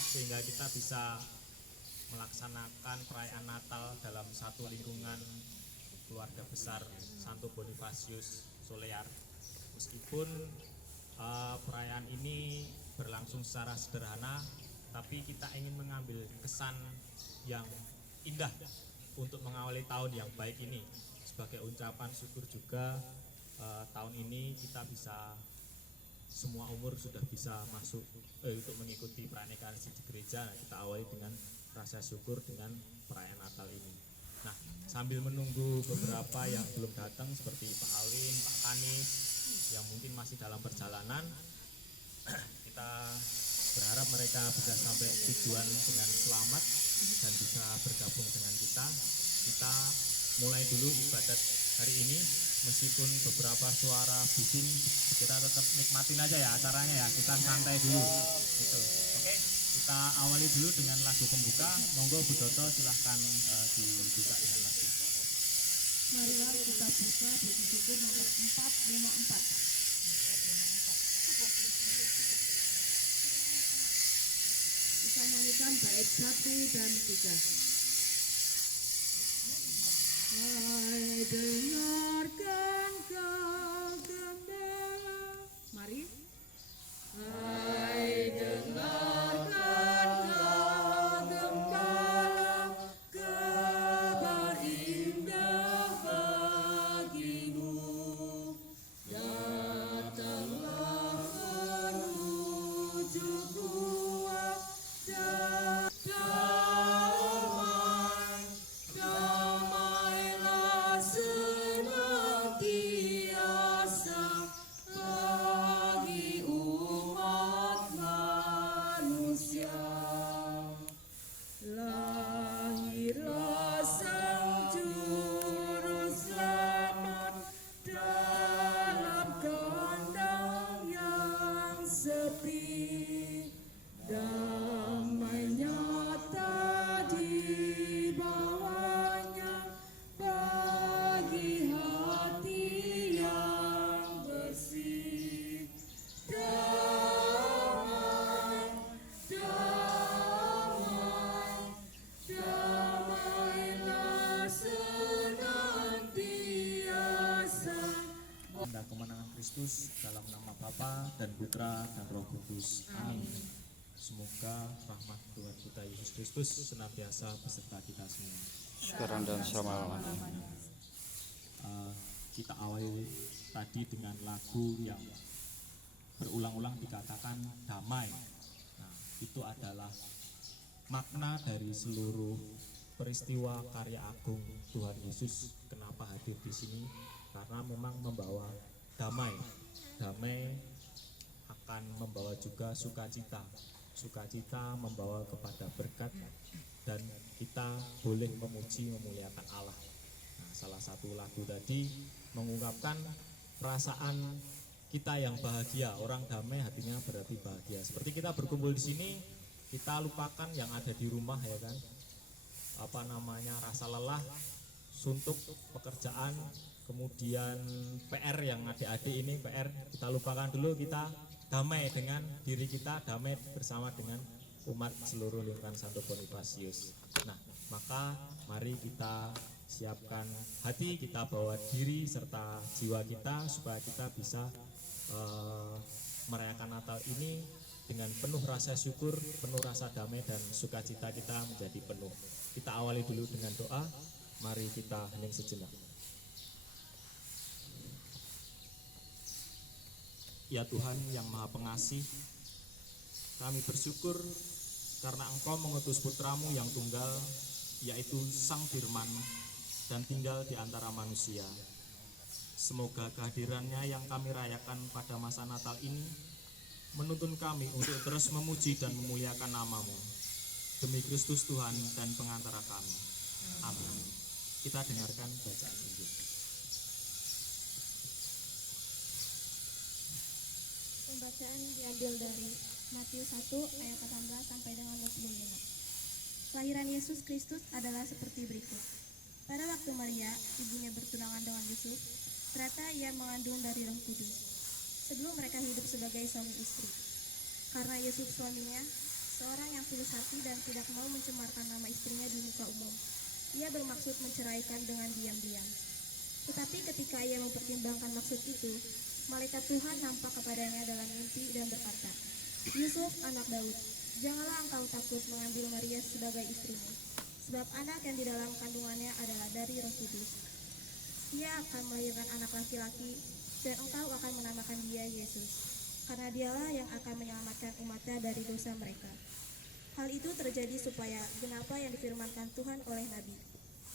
sehingga kita bisa melaksanakan perayaan Natal dalam satu lingkungan keluarga besar Santo Bonifacius Solear. Meskipun perayaan ini berlangsung secara sederhana, tapi kita ingin mengambil kesan yang indah untuk mengawali tahun yang baik ini. Sebagai ucapan syukur juga, tahun ini kita bisa, semua umur sudah bisa masuk untuk mengikuti perayaan Ekaristi di gereja. Kita awali dengan rasa syukur dengan perayaan Natal ini. Nah, sambil menunggu beberapa yang belum datang seperti Pak Alwin, Pak Kanis yang mungkin masih dalam perjalanan, kita berharap mereka bisa sampai tujuan dengan selamat dan bisa bergabung dengan kita. Kita mulai dulu ibadat hari ini, meskipun beberapa suara bisin, kita tetap nikmatin aja ya acaranya ya, kita santai dulu gitu. Oke, kita awali dulu dengan lagu pembuka. Monggo Bu Doto silahkan dibuka dengan lagu. Marilah kita buka puji syukur nomor 454. Kita nyanyikan bait 1 dan 3. Hai dengarkan kau gembala. Mari. Hai dengarkan kau gembala, kabar indah bagimu. Datanglah menuju kuasa damai, damailah senantiasa bagi umat manusia. Lahirlah sang juru selamat dalam kandang yang sepi. Damai nyata di bawahnya bagi hati yang bersih. Damai, damai, damailah senantiasa. Tanda kemenangan Kristus dalam nama Bapa dan Putra dan Roh Kudus. Amin. Semoga rahmat Tuhan kita Yesus Kristus senantiasa beserta kita semua. Sekarang dan selama-lamanya. Kita awali tadi dengan lagu yang berulang-ulang dikatakan damai. Nah, itu adalah makna dari seluruh peristiwa karya agung Tuhan Yesus. Kenapa hadir di sini? Karena memang membawa damai. Damai akan membawa juga sukacita. Sukacita membawa kepada berkat, dan kita boleh memuji memuliakan Allah. Nah, salah satu lagu tadi mengungkapkan perasaan kita yang bahagia. Orang damai hatinya berarti bahagia. Seperti kita berkumpul di sini, kita lupakan yang ada di rumah ya kan. Rasa lelah, suntuk pekerjaan, kemudian PR yang adik-adik ini PR, kita lupakan dulu, kita damai dengan diri kita, damai bersama dengan umat seluruh lingkungan Santo Bonifacius. Nah, maka mari kita siapkan hati, kita bawa diri serta jiwa kita supaya kita bisa merayakan Natal ini dengan penuh rasa syukur, penuh rasa damai, dan sukacita kita menjadi penuh. Kita awali dulu dengan doa. Mari kita hening sejenak. Ya Tuhan yang Maha Pengasih, kami bersyukur karena Engkau mengutus putramu yang tunggal, yaitu Sang Firman, dan tinggal di antara manusia. Semoga kehadirannya yang kami rayakan pada masa Natal ini menuntun kami untuk terus memuji dan memuliakan nama-Mu. Demi Kristus Tuhan dan pengantara kami. Amin. Kita dengarkan bacaan Injil. Pembacaan diambil dari Matius 1 ayat 18 sampai dengan 25. Kelahiran Yesus Kristus adalah seperti berikut. Pada waktu Maria, ibunya bertunangan dengan Yusuf, ternyata ia mengandung dari Roh Kudus. Sebelum mereka hidup sebagai suami istri. Karena Yusuf suaminya seorang yang tulus hati dan tidak mau mencemarkan nama istrinya di muka umum. Ia bermaksud menceraikan dengan diam-diam. Tetapi ketika ia mempertimbangkan maksud itu, malaikat Tuhan nampak kepadanya dalam mimpi dan berkata, "Yusuf, anak Daud, janganlah engkau takut mengambil Maria sebagai istrimu, sebab anak yang di dalam kandungannya adalah dari Roh Kudus. Ia akan melahirkan anak laki-laki, dan engkau akan menamakan dia Yesus, karena dialah yang akan menyelamatkan umatnya dari dosa mereka." Hal itu terjadi supaya genap apa yang difirmankan Tuhan oleh Nabi.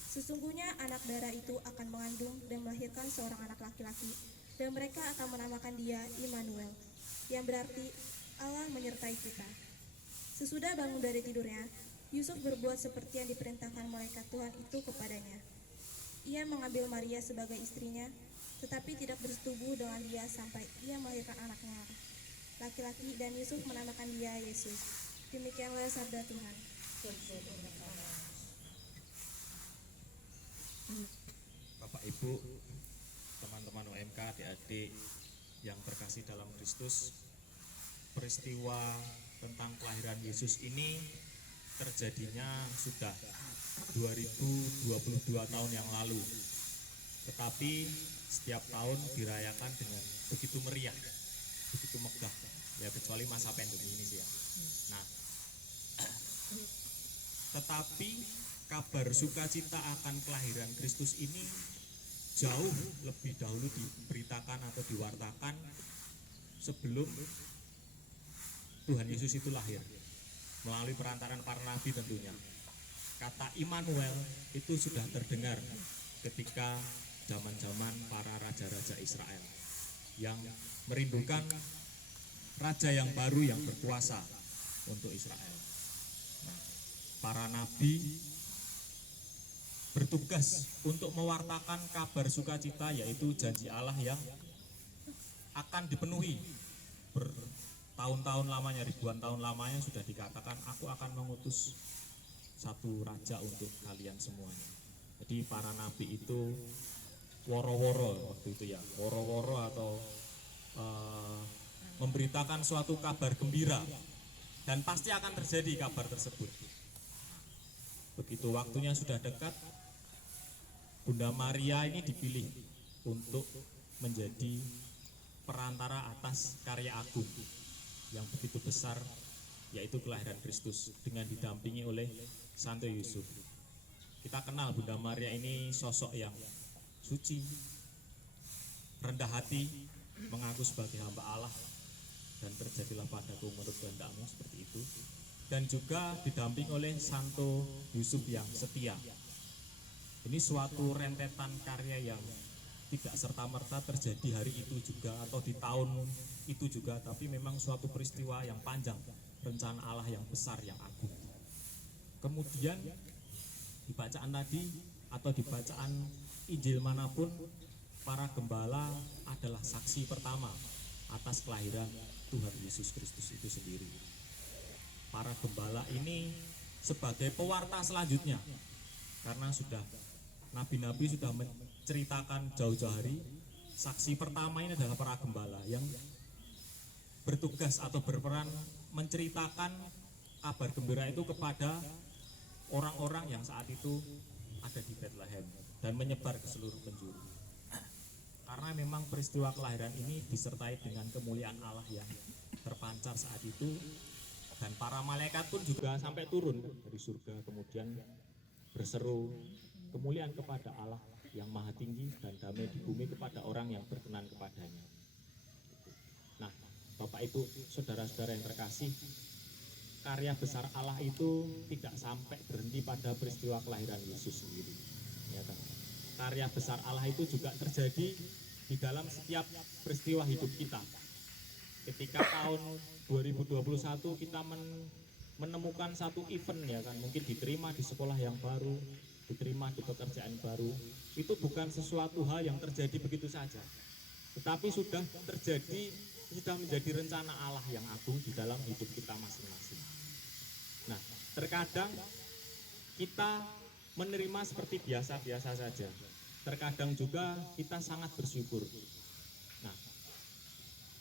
Sesungguhnya anak darah itu akan mengandung dan melahirkan seorang anak laki-laki, dan mereka akan menamakan dia Immanuel, yang berarti Allah menyertai kita. Sesudah bangun dari tidurnya, Yusuf berbuat seperti yang diperintahkan malaikat Tuhan itu kepadanya. Ia mengambil Maria sebagai istrinya, tetapi tidak bersetubuh dengan dia sampai ia melahirkan anaknya laki-laki, dan Yusuf menamakan dia Yesus. Demikianlah sabda Tuhan. Bapak Ibu, teman-teman UMK, adik-adik yang terkasih dalam Kristus, peristiwa tentang kelahiran Yesus ini terjadinya sudah 2022 tahun yang lalu. Tetapi setiap tahun dirayakan dengan begitu meriah, begitu megah. Ya kecuali masa pandemi ini sih ya. Nah, tetapi kabar sukacita akan kelahiran Kristus ini jauh lebih dahulu diberitakan atau diwartakan sebelum Tuhan Yesus itu lahir, melalui perantaran para nabi tentunya. Kata Immanuel itu sudah terdengar ketika zaman-zaman para raja-raja Israel yang merindukan raja yang baru yang berkuasa untuk Israel. Nah, para nabi bertugas untuk mewartakan kabar sukacita, yaitu janji Allah yang akan dipenuhi bertahun-tahun lamanya, ribuan tahun lamanya sudah dikatakan, "Aku akan mengutus satu raja untuk kalian semuanya." Jadi para nabi itu woro-woro waktu itu ya, woro-woro atau memberitakan suatu kabar gembira, dan pasti akan terjadi kabar tersebut. Begitu waktunya sudah dekat, Bunda Maria ini dipilih untuk menjadi perantara atas karya agung yang begitu besar, yaitu kelahiran Kristus, dengan didampingi oleh Santo Yusuf. Kita kenal Bunda Maria ini sosok yang suci, rendah hati, mengaku sebagai hamba Allah, dan terjadilah padaku menurut kehendak-Mu, seperti itu. Dan juga didamping oleh Santo Yusuf yang setia. Ini suatu rentetan karya yang tidak serta-merta terjadi hari itu juga atau di tahun itu juga, tapi memang suatu peristiwa yang panjang, rencana Allah yang besar, yang agung. Kemudian di bacaan tadi atau di bacaan Injil manapun, para gembala adalah saksi pertama atas kelahiran Tuhan Yesus Kristus itu sendiri. Para gembala ini sebagai pewarta selanjutnya, karena sudah nabi-nabi sudah menceritakan jauh-jauh hari. Saksi pertama ini adalah para gembala yang bertugas atau berperan menceritakan kabar gembira itu kepada orang-orang yang saat itu ada di Bethlehem dan menyebar ke seluruh penjuru. Karena memang peristiwa kelahiran ini disertai dengan kemuliaan Allah yang terpancar saat itu, dan para malaikat pun juga sampai turun dari surga kemudian berseru kemuliaan kepada Allah yang maha tinggi dan damai di bumi kepada orang yang berkenan kepadanya. Nah, Bapak Ibu, saudara-saudara yang terkasih, karya besar Allah itu tidak sampai berhenti pada peristiwa kelahiran Yesus sendiri. Ya, karya besar Allah itu juga terjadi di dalam setiap peristiwa hidup kita. Ketika tahun 2021 kita menemukan satu event, ya kan, mungkin diterima di sekolah yang baru, diterima di pekerjaan baru, itu bukan sesuatu hal yang terjadi begitu saja, tetapi sudah terjadi, sudah menjadi rencana Allah yang agung di dalam hidup kita masing-masing. Nah, terkadang kita menerima seperti biasa-biasa saja, terkadang juga kita sangat bersyukur. Nah,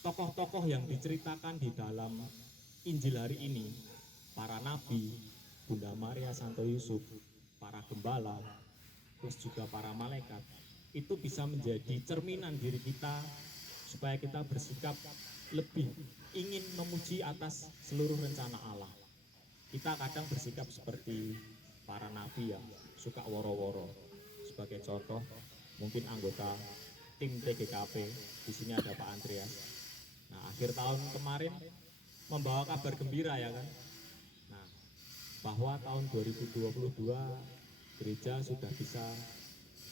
tokoh-tokoh yang diceritakan di dalam Injil hari ini para nabi, Bunda Maria, Santo Yusuf, para gembala, terus juga para malaikat, itu bisa menjadi cerminan diri kita supaya kita bersikap lebih ingin memuji atas seluruh rencana Allah. Kita kadang bersikap seperti para nabi yang suka woro-woro. Sebagai contoh, mungkin anggota tim TGKP, di sini ada Pak Andreas. Nah, akhir tahun kemarin membawa kabar gembira ya kan. Nah, bahwa tahun 2022 gereja sudah bisa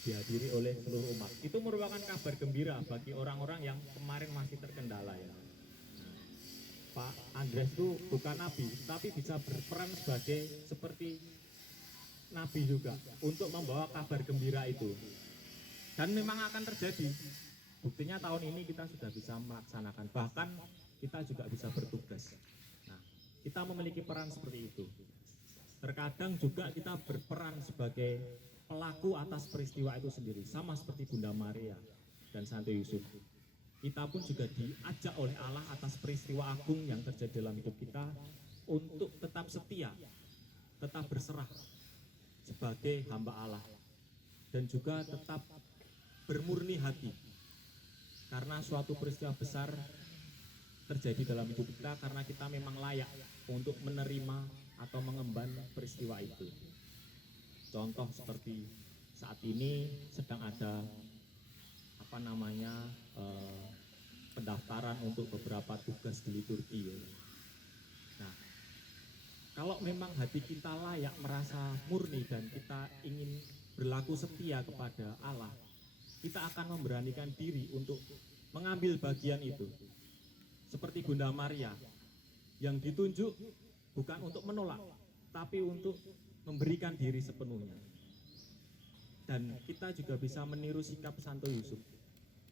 dihadiri oleh seluruh umat. Itu merupakan kabar gembira bagi orang-orang yang kemarin masih terkendala ya. Pak Andreas itu bukan nabi, tapi bisa berperan sebagai seperti nabi juga untuk membawa kabar gembira itu. Dan memang akan terjadi. Buktinya tahun ini kita sudah bisa melaksanakan, bahkan kita juga bisa bertugas. Nah, kita memiliki peran seperti itu. Terkadang juga kita berperan sebagai pelaku atas peristiwa itu sendiri, sama seperti Bunda Maria dan Santo Yusuf. Kita pun juga diajak oleh Allah atas peristiwa agung yang terjadi dalam hidup kita untuk tetap setia, tetap berserah sebagai hamba Allah, dan juga tetap bermurni hati karena suatu peristiwa besar terjadi dalam hidup kita, karena kita memang layak untuk menerima atau mengemban peristiwa itu. Contoh seperti saat ini sedang ada pendaftaran untuk beberapa tugas di liturgi ya. Nah, kalau memang hati kita layak, merasa murni, dan kita ingin berlaku setia kepada Allah, kita akan memberanikan diri untuk mengambil bagian itu. Seperti Bunda Maria yang ditunjuk bukan untuk menolak, tapi untuk memberikan diri sepenuhnya. Dan kita juga bisa meniru sikap Santo Yusuf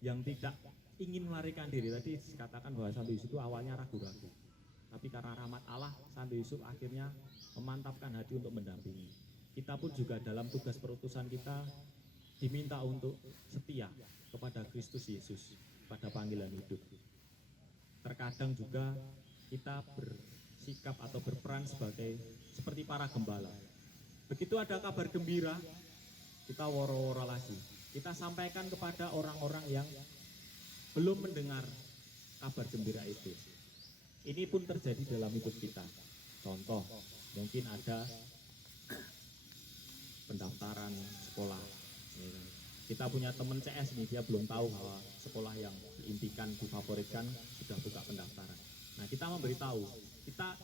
yang tidak ingin melarikan diri. Tadi dikatakan bahwa Santo Yusuf itu awalnya ragu-ragu, tapi karena rahmat Allah, Santo Yusuf akhirnya memantapkan hati untuk mendampingi. Kita pun juga dalam tugas perutusan kita diminta untuk setia kepada Kristus Yesus pada panggilan hidup. Terkadang juga kita bersikap atau berperan seperti para gembala. Begitu ada kabar gembira, kita woro-woro lagi. Kita sampaikan kepada orang-orang yang belum mendengar kabar gembira itu. Ini pun terjadi dalam hidup kita. Contoh, mungkin ada pendaftaran sekolah. Kita punya teman CS nih, dia belum tahu bahwa sekolah yang diimpikan, difavoritkan sudah buka pendaftaran. Nah, kita memberitahu. Kita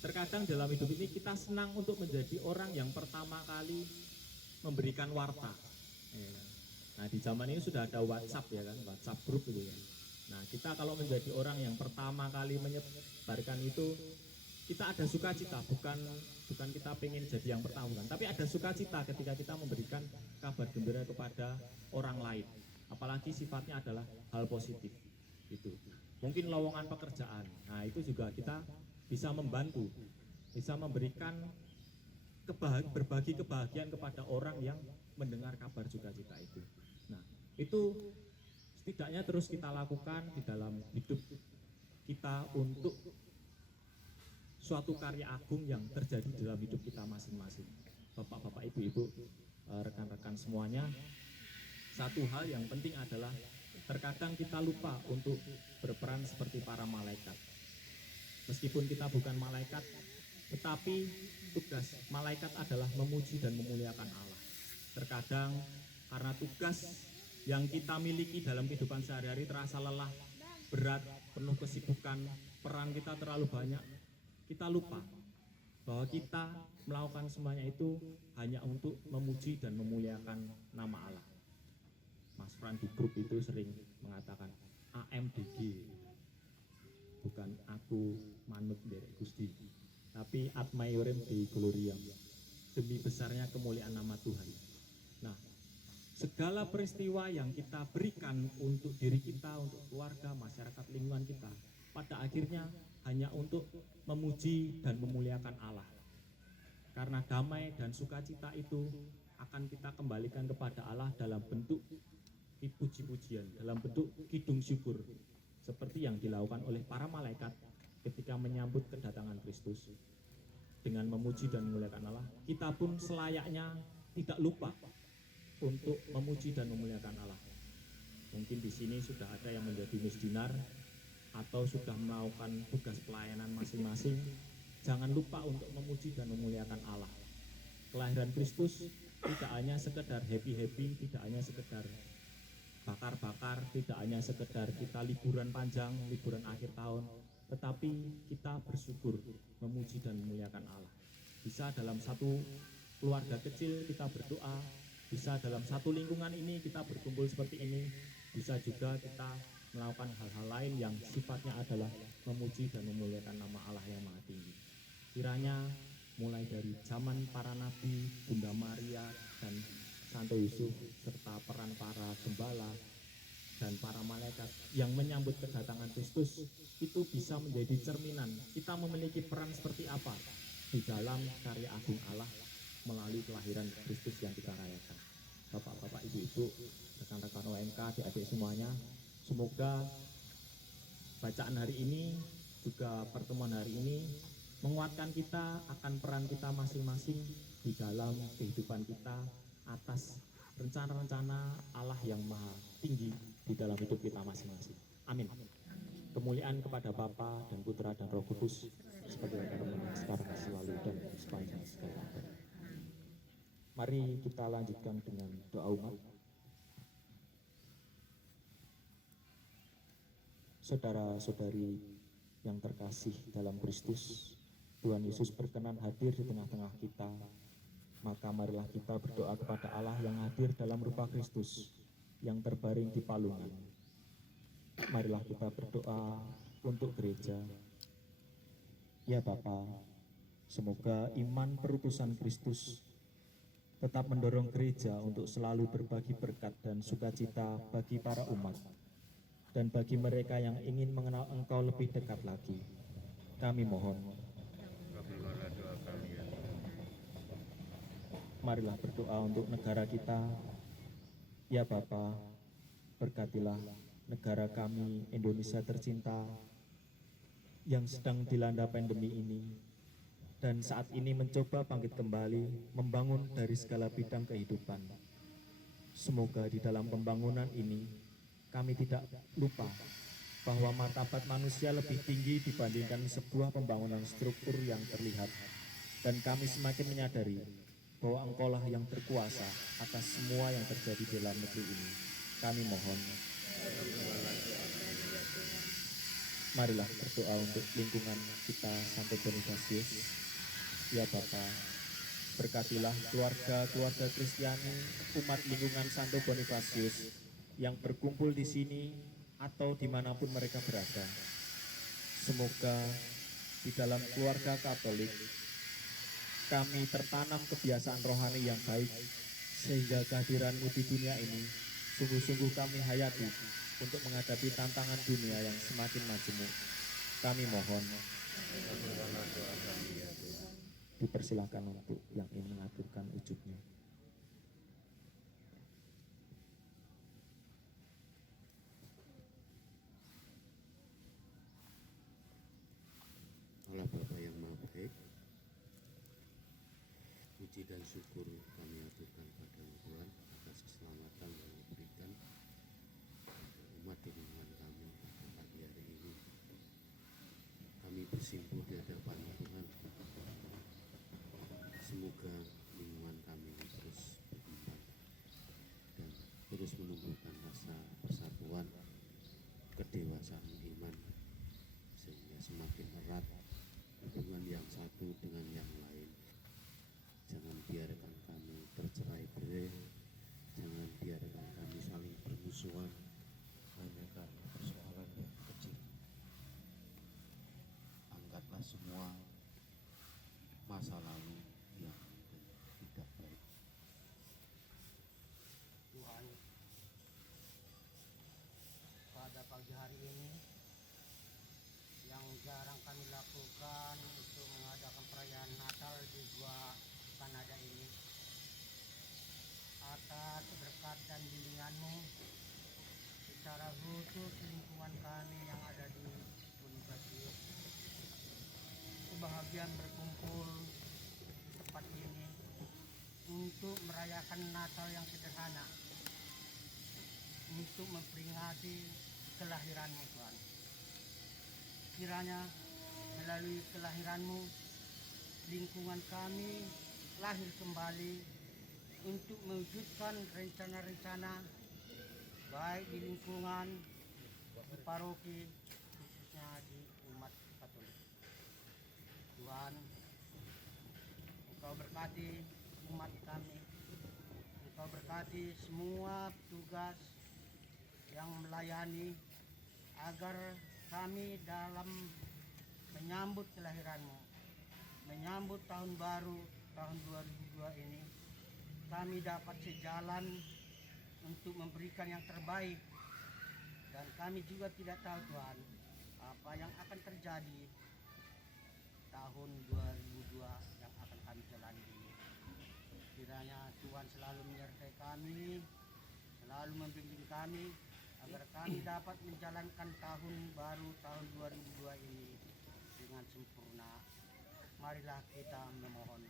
terkadang dalam hidup ini kita senang untuk menjadi orang yang pertama kali memberikan warta. Nah, di zaman ini sudah ada WhatsApp ya kan, WhatsApp grup itu ya. Nah, kita kalau menjadi orang yang pertama kali menyebarkan itu, kita ada sukacita, bukan kita pengen jadi yang pertama kan, tapi ada sukacita ketika kita memberikan kabar gembira kepada orang lain. Apalagi sifatnya adalah hal positif. Itu. Mungkin lowongan pekerjaan. Nah, itu juga kita bisa membantu, bisa memberikan berbagi kebahagiaan kepada orang yang mendengar kabar sukacita itu. Nah, itu setidaknya terus kita lakukan di dalam hidup kita untuk suatu karya agung yang terjadi di dalam hidup kita masing-masing. Bapak-bapak, ibu-ibu, rekan-rekan semuanya, satu hal yang penting adalah terkadang kita lupa untuk berperan seperti para malaikat. Meskipun kita bukan malaikat, tetapi tugas malaikat adalah memuji dan memuliakan Allah. Terkadang karena tugas yang kita miliki dalam kehidupan sehari-hari terasa lelah, berat, penuh kesibukan, peran kita terlalu banyak, kita lupa bahwa kita melakukan semuanya itu hanya untuk memuji dan memuliakan nama Allah. Mas Fran di grup itu sering mengatakan AMDG, bukan aku manut derek Gusti, tapi ad maiorem Dei gloriam, demi besarnya kemuliaan nama Tuhan. Nah, segala peristiwa yang kita berikan untuk diri kita, untuk keluarga, masyarakat, lingkungan kita, pada akhirnya hanya untuk memuji dan memuliakan Allah. Karena damai dan sukacita itu akan kita kembalikan kepada Allah dalam bentuk puji-pujian, dalam bentuk kidung syukur, seperti yang dilakukan oleh para malaikat ketika menyambut kedatangan Kristus. dengan memuji dan memuliakan Allah, kita pun selayaknya tidak lupa untuk memuji dan memuliakan Allah. Mungkin di sini sudah ada yang menjadi misdinar atau sudah melakukan tugas pelayanan masing-masing. Jangan lupa untuk memuji dan memuliakan Allah. Kelahiran Kristus tidak hanya sekedar happy-happy, tidak hanya sekedar bakar-bakar, tidak hanya sekedar kita liburan panjang, liburan akhir tahun, tetapi kita bersyukur, memuji dan memuliakan Allah. Bisa dalam satu keluarga kecil kita berdoa, bisa dalam satu lingkungan ini kita berkumpul seperti ini, bisa juga kita melakukan hal-hal lain yang sifatnya adalah memuji dan memuliakan nama Allah yang Maha Tinggi. Kiranya mulai dari zaman para nabi, Bunda Maria dan Santo Yusuf, serta peran para gembala dan para malaikat yang menyambut kedatangan Kristus, itu bisa menjadi cerminan kita memiliki peran seperti apa di dalam karya agung Allah melalui kelahiran Kristus yang kita rayakan. Bapak-bapak, ibu-ibu, rekan-rekan OMK, adik-adik semuanya, semoga bacaan hari ini, juga pertemuan hari ini menguatkan kita akan peran kita masing-masing di dalam kehidupan kita atas rencana-rencana Allah yang Maha Tinggi di dalam hidup kita masing-masing. Amin. Kemuliaan kepada Bapa dan Putra dan Roh Kudus seperti yang sekarang selalu dan sepanjang segala abad. Mari kita lanjutkan dengan doa umat. Saudara-saudari yang terkasih dalam Kristus, Tuhan Yesus berkenan hadir di tengah-tengah kita. Maka marilah kita berdoa kepada Allah yang hadir dalam rupa Kristus yang terbaring di palungan. Marilah kita berdoa untuk gereja. Ya Bapa, semoga iman perutusan Kristus tetap mendorong gereja untuk selalu berbagi berkat dan sukacita bagi para umat dan bagi mereka yang ingin mengenal Engkau lebih dekat lagi. Kami mohon. Marilah berdoa untuk negara kita. Ya Bapa, berkatilah negara kami Indonesia tercinta yang sedang dilanda pandemi ini dan saat ini mencoba bangkit kembali membangun dari segala bidang kehidupan. Semoga di dalam pembangunan ini kami tidak lupa bahwa martabat manusia lebih tinggi dibandingkan sebuah pembangunan struktur yang terlihat, dan kami semakin menyadari bahwa Engkaulah yang berkuasa atas semua yang terjadi di dalam negeri ini. Kami mohon. Marilah berdoa untuk lingkungan kita Santo Bonifasius. Ya Bapa, berkatilah keluarga-keluarga Kristiani, umat lingkungan Santo Bonifasius yang berkumpul di sini atau dimanapun mereka berada. Semoga di dalam keluarga Katolik kami tertanam kebiasaan rohani yang baik, sehingga kehadiran-Mu di dunia ini sungguh-sungguh kami hayati untuk menghadapi tantangan dunia yang semakin majemuk. Kami mohon. Dipersilakan untuk yang ingin mengaturkan ujubnya. Allah Bapa yang Maha Baik, puji dan syukur kami aturkan pada Tuhan atas keselamatan yang diberikan pada umat di lingkungan kami pada pagi hari ini. Kami bersimpuh di hadapan Tuhan. Semoga lingkungan kami terus berkembang dan terus menumbuhkan rasa persatuan, kedewasaan iman, sehingga semakin erat hubungan yang satu dengan yang lain. Jangan biarkan kami tercerai-berai, jangan biarkan kami saling bermusuhan hanya karena persoalan yang kecil. Angkatlah semua masa lalu yang tidak baik. Tuhan, pada pagi hari ini yang jarang kami lakukan untuk mengadakan perayaan Natal di Gua Kanada ini, atas berkat dan bimbingan-Mu secara khusus lingkungan kami yang ada di Bonifasius, kebahagiaan berkumpul merayakan Natal yang sederhana untuk memperingati kelahiran-Mu Tuhan. Kiranya melalui kelahiran-Mu, lingkungan kami lahir kembali untuk mewujudkan rencana-rencana baik di lingkungan, di paroki, khususnya di umat Katolik. Tuhan, Engkau berkati umat kami, Engkau berkati semua petugas yang melayani agar kami dalam menyambut kelahiran-Mu, menyambut tahun baru tahun 2002 ini, kami dapat sejalan untuk memberikan yang terbaik. Dan kami juga tidak tahu Tuhan apa yang akan terjadi tahun 2002 yang akan kami jalani ini. Kiranya Tuhan selalu menyertai kami, selalu membimbing kami agar kami dapat menjalankan tahun baru tahun 2002 ini dengan sempurna. Marilah kita memohon.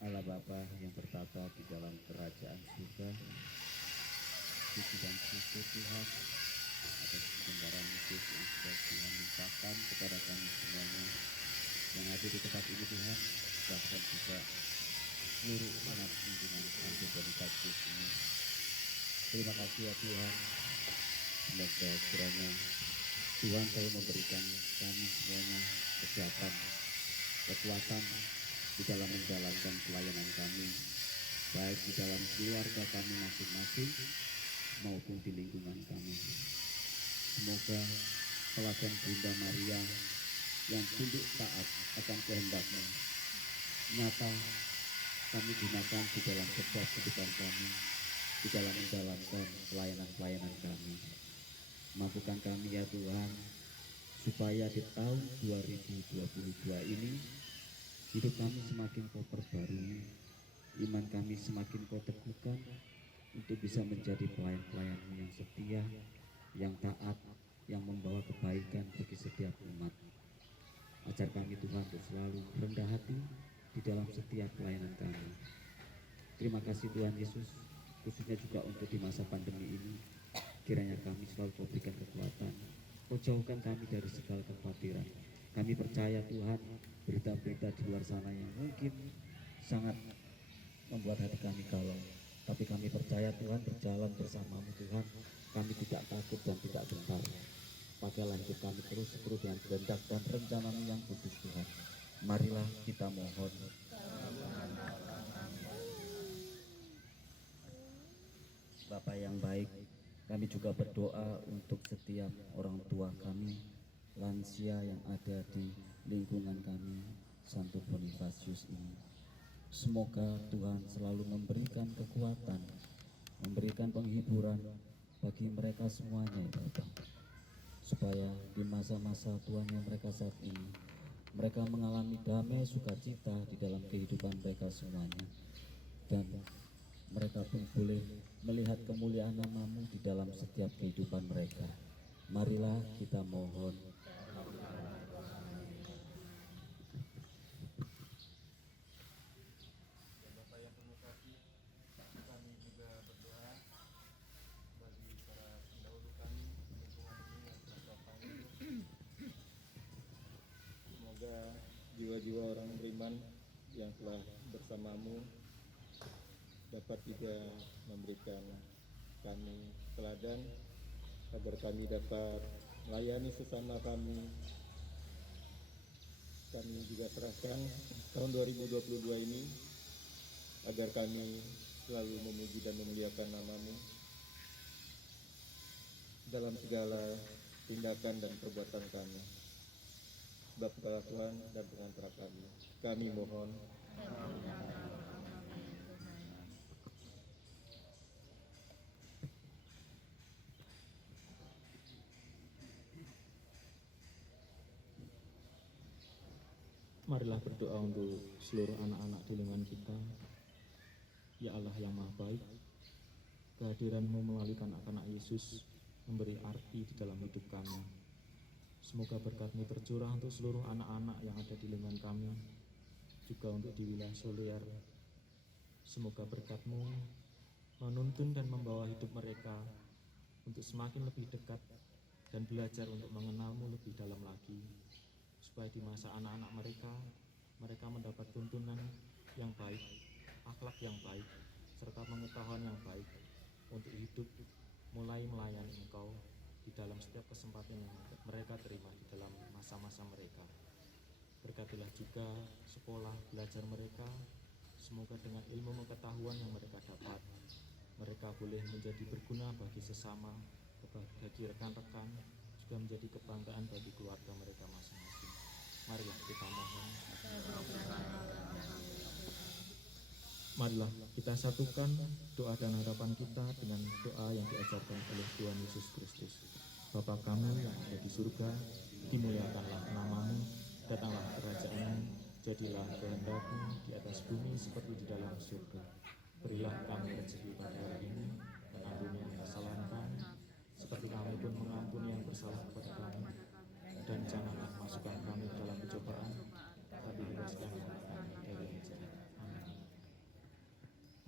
Allah Bapa yang bertata di dalam kerajaan surga, puji dan syukur Tuhan atas kebenaran hidup yang sudah Tuhan limpahkan kepada kami semuanya yang ada di tempat ini Tuhan, bahkan juga seluruh umat lingkungan Santo Bonifatius ini. Terima kasih ya Tuhan, semoga kiranya Tuhan selalu memberikan kami semuanya kesehatan, kekuatan di dalam menjalankan pelayanan kami, baik di dalam keluarga kami masing-masing maupun di lingkungan kami. Semoga teladan Bunda Maria yang tunduk taat akan kehendak-Mu nyata kami gunakan di dalam setiap kehidupan kami, di dalam menjalankan pelayanan-pelayanan kami. Mampukan kami ya Tuhan, supaya di tahun 2022 ini hidup kami semakin Kau perbarui, iman kami semakin Kau teguhkan untuk bisa menjadi pelayan-pelayan-Mu yang setia, yang taat, yang membawa kebaikan bagi setiap umat. Ajar kami Tuhan untuk selalu rendah hati di dalam setiap pelayanan kami. Terima kasih Tuhan Yesus, khususnya juga untuk di masa pandemi ini. Kiranya kami selalu Kau berikan kekuatan, Kau jauhkan kami dari segala kekhawatiran. Kami percaya Tuhan, berita-berita di luar sana yang mungkin sangat membuat hati kami galau, tapi kami percaya Tuhan, berjalan bersama-Mu Tuhan, kami tidak takut dan tidak gentar. Pakailah hidup kami terus sepenuh dengan kehendak dan rencana-Mu yang kudus Tuhan. Marilah kita mohon. Bapa yang baik, kami juga berdoa untuk setiap orang tua kami, lansia yang ada di lingkungan kami, Santo Bonifatius ini. Semoga Tuhan selalu memberikan kekuatan, memberikan penghiburan bagi mereka semuanya ya Bapak. Supaya di masa-masa Tuhan yang mereka saat ini, mereka mengalami damai sukacita di dalam kehidupan mereka semuanya. Dan mereka pun boleh melihat kemuliaan nama-Mu di dalam setiap kehidupan mereka. Marilah kita mohon. Bapak yang penuh kasih, kami juga berdoa bagi para pendahulu kami, lingkungan ini yang telah Bapak hidup. Semoga jiwa-jiwa orang beriman yang telah bersama-Mu dapat juga memberikan kami teladan agar kami dapat melayani sesama kami. Kami juga serahkan tahun 2022 ini agar kami selalu memuji dan memuliakan nama-Mu dalam segala tindakan dan perbuatan kami. Sebab Engkaulah Tuhan dan pengantara kami. Kami mohon. Marilah berdoa untuk seluruh anak-anak di lingkungan kita. Ya Allah yang Maha Baik, kehadiran-Mu melalui anak-anak Yesus memberi arti di dalam hidup kami. Semoga berkat-Mu tercurah untuk seluruh anak-anak yang ada di lingkungan kami, juga untuk di wilayah Solear. Semoga berkat-Mu menuntun dan membawa hidup mereka untuk semakin lebih dekat dan belajar untuk mengenal-Mu lebih dalam lagi, supaya di masa anak-anak mereka mendapat tuntunan yang baik, akhlak yang baik, serta pengetahuan yang baik untuk hidup mulai melayani Engkau di dalam setiap kesempatan yang mereka terima di dalam masa-masa mereka. Berkatilah juga sekolah belajar mereka, semoga dengan ilmu pengetahuan yang mereka dapat, mereka boleh menjadi berguna bagi sesama, bagi rekan-rekan, juga menjadi kebanggaan bagi keluarga mereka masing-masing. Marilah kita mohon. Marilah kita satukan doa dan harapan kita dengan doa yang diajarkan oleh Tuhan Yesus Kristus. Bapa kami yang ada di surga, dimuliakanlah nama-Mu, datanglah kerajaan-Mu, jadilah kehendak-Mu di atas bumi seperti di dalam surga. Berilah kami rezeki pada hari ini, dan ampuni kesalahan kami, seperti kami pun mengampuni yang bersalah kepada kami. Dan janganlah masukkan kami ke dalam pencobaan, tapi bebaskan kami dari yang jahat. Amin.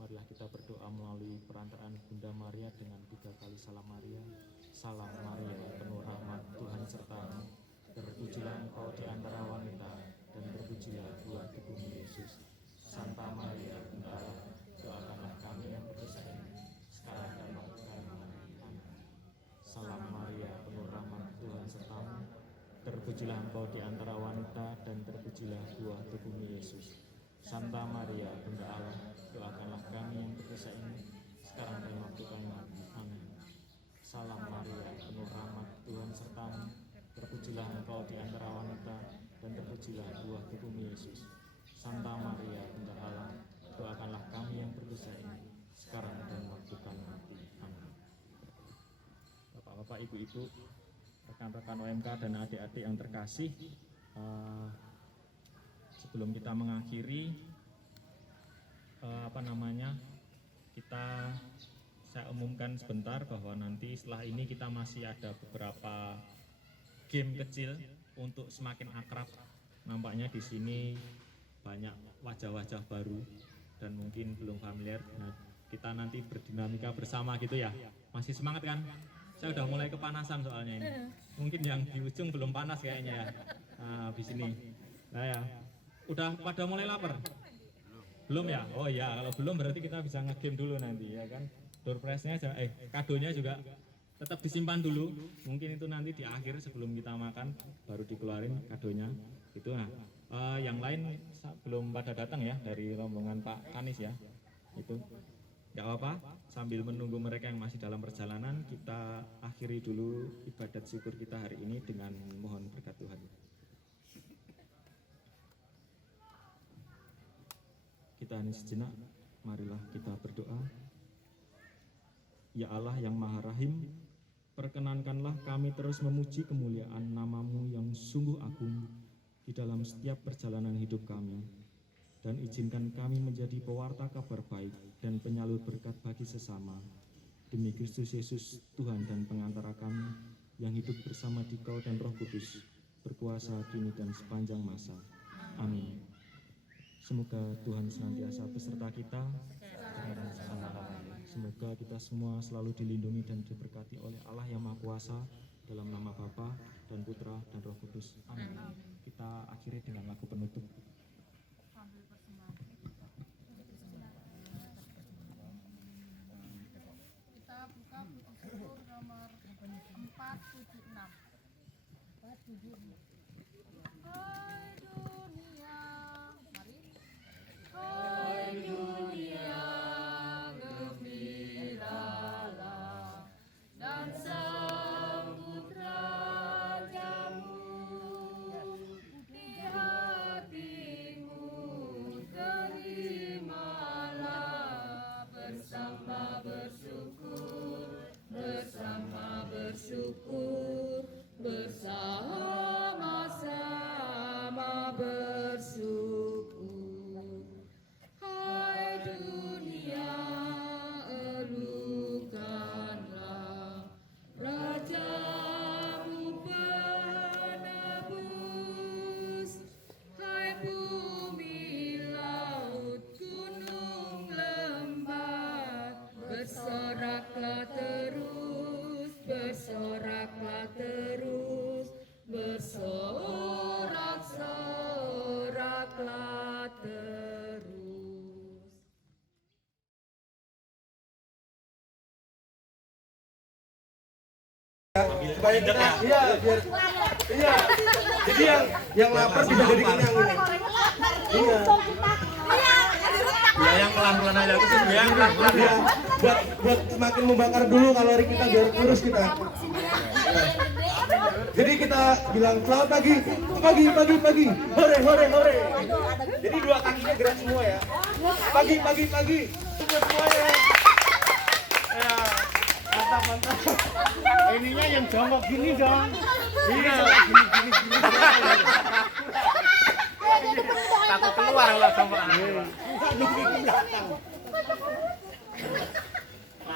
Marilah kita berdoa melalui perantaraan Bunda Maria dengan 3 kali salam Maria. Salam Maria, penuh rahmat, Tuhan sertamu. Terpujilah Engkau di antara wanita, dan terpujilah buah tubuhmu Yesus. Santa Maria, Bunda Allah, doakanlah kami yang berdosa ini, sekarang dan waktu kami mati. Amin. Salam Maria, penuh rahmat, Tuhan sertamu. Terpujilah Engkau di antara wanita, dan terpujilah buah tubuhmu Yesus. Santa Maria, Bunda Allah, doakanlah kami yang berdosa ini, sekarang dan waktu kami mati. Amin. Salam Maria, penuh rahmat, Tuhan sertamu. Terpujilah Engkau di antara wanita, dan terpujilah buah tubuhmu Yesus. Santa Maria, Bunda Allah, doakanlah kami yang berdosa ini, sekarang dan waktu kami mati. Amin. Bapak-bapak, ibu-ibu, rekan-rekan OMK dan adik-adik yang terkasih, sebelum kita mengakhiri saya umumkan sebentar bahwa nanti setelah ini kita masih ada beberapa game kecil untuk semakin akrab. Nampaknya di sini banyak wajah-wajah baru dan mungkin belum familiar. Nah, kita nanti berdinamika bersama gitu ya. Masih semangat kan? Saya udah mulai kepanasan soalnya ini. Mungkin yang di ujung belum panas kayaknya ya. Nah, di sini. Nah ya, udah pada mulai lapar? Belum ya? Oh ya, kalau belum berarti kita bisa nge-game dulu nanti ya kan. Door prize-nya kadonya juga tetap disimpan dulu. Mungkin itu nanti di akhir sebelum kita makan baru dikeluarin kadonya. Itu nah. Yang lain belum pada datang ya dari rombongan Pak Kanis ya. Itu nggak apa-apa. Sambil menunggu mereka yang masih dalam perjalanan, kita akhiri dulu ibadat syukur kita hari ini dengan mohon berkat Tuhan. Kita hening sejenak, marilah kita berdoa. Ya Allah yang Maha Rahim, perkenankanlah kami terus memuji kemuliaan nama-Mu yang sungguh agung di dalam setiap perjalanan hidup kami, dan izinkan kami menjadi pewarta kabar baik dan penyalur berkat bagi sesama. Demi Kristus Yesus, Tuhan dan pengantara kami, yang hidup bersama Dikau dan Roh Kudus, berkuasa kini dan sepanjang masa. Amin. Semoga Tuhan senantiasa beserta kita, dan selama-lamanya. Semoga kita semua selalu dilindungi dan diberkati oleh Allah yang Maha Kuasa, dalam nama Bapa dan Putra dan Roh Kudus. Amin. Kita akhiri dengan lagu penutup. Kita buka puji syukur nomor 476. Hai dunia, mari. Hai dunia, gembiralah dan sambut rajamu. Di hatimu terimalah bersama bersyukur, bersama bersyukur, bersama supaya kita biar jadi yang lapar bisa jadi kenyang ini. Iya. Ya yang pelan-pelan aja aku sih yang pelan-pelan ya. Buat semakin membakar dulu kalori kita biar kurus kita. Jadi kita bilang selamat pagi, hore. Jadi dua kakinya gerak semua ya. Pagi. Semua semuanya. Ya, mantap. Ininya yang jongkok gini dong. Iya, gini. Takut keluar kalau sama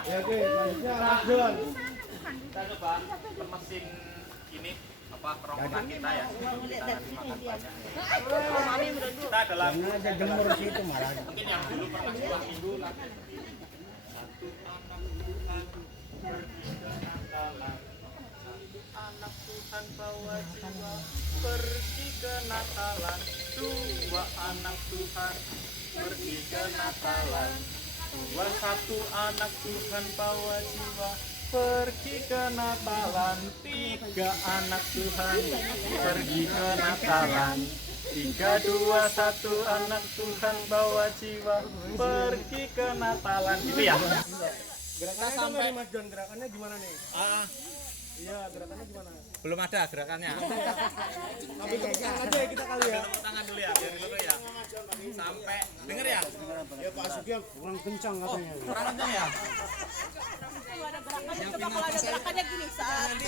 Ya oke, selanjutnya Mas John. kita coba mesin ini apa kerongkongan kita ya. Kita adalah Ada jemur situ malah. mungkin yang dulu pernah sekolah minggu satu anak Tuhan pergi ke Natalan, satu anak Tuhan bawa jiwa pergi ke Natalan, dua anak Tuhan pergi ke Natalan, satu anak Tuhan bawa jiwa pergi ke Natalan, tiga anak Tuhan pergi ke Natalan, 3, 2, 1 anak Tuhan bawa jiwa pergi ke Natalan. Gitu ya? Gerakannya sampai Mas John, gerakannya gimana nih? Iya, gerakannya gimana? Belum ada gerakannya. Tapi tepuk tangan aja ya kita kali ya. Tepuk tangan dulu ya, biar dulu ya. Sampai denger ya? Ya Pak Sugeng kurang kencang katanya. Kurang kencang ya? Gerakannya gini saat Nanti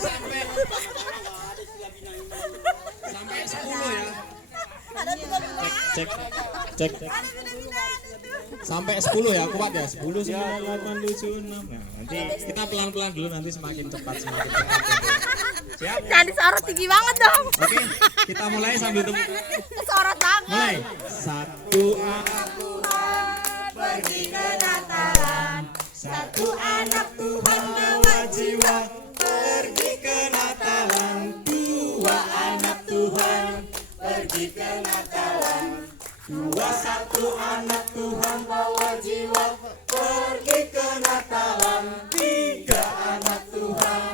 sampai 10 ya. Cek. Sampai 10 ya, kuat ya. 10, 9, 8, 7, 6. Nah, nanti kita pelan-pelan dulu, nanti semakin cepat. Siap? jangan disorot tinggi banget dong. Oke, kita mulai sambil tepuk. Kesorot banget. Mulai. 1 anak Pergi ke Natalan. 1 anak Tuhan bawa jiwa pergi ke Natalan, 2 anak Tuhan pergi ke Natalan, 1 anak Tuhan bawa jiwa pergi ke Natalan, 3 anak Tuhan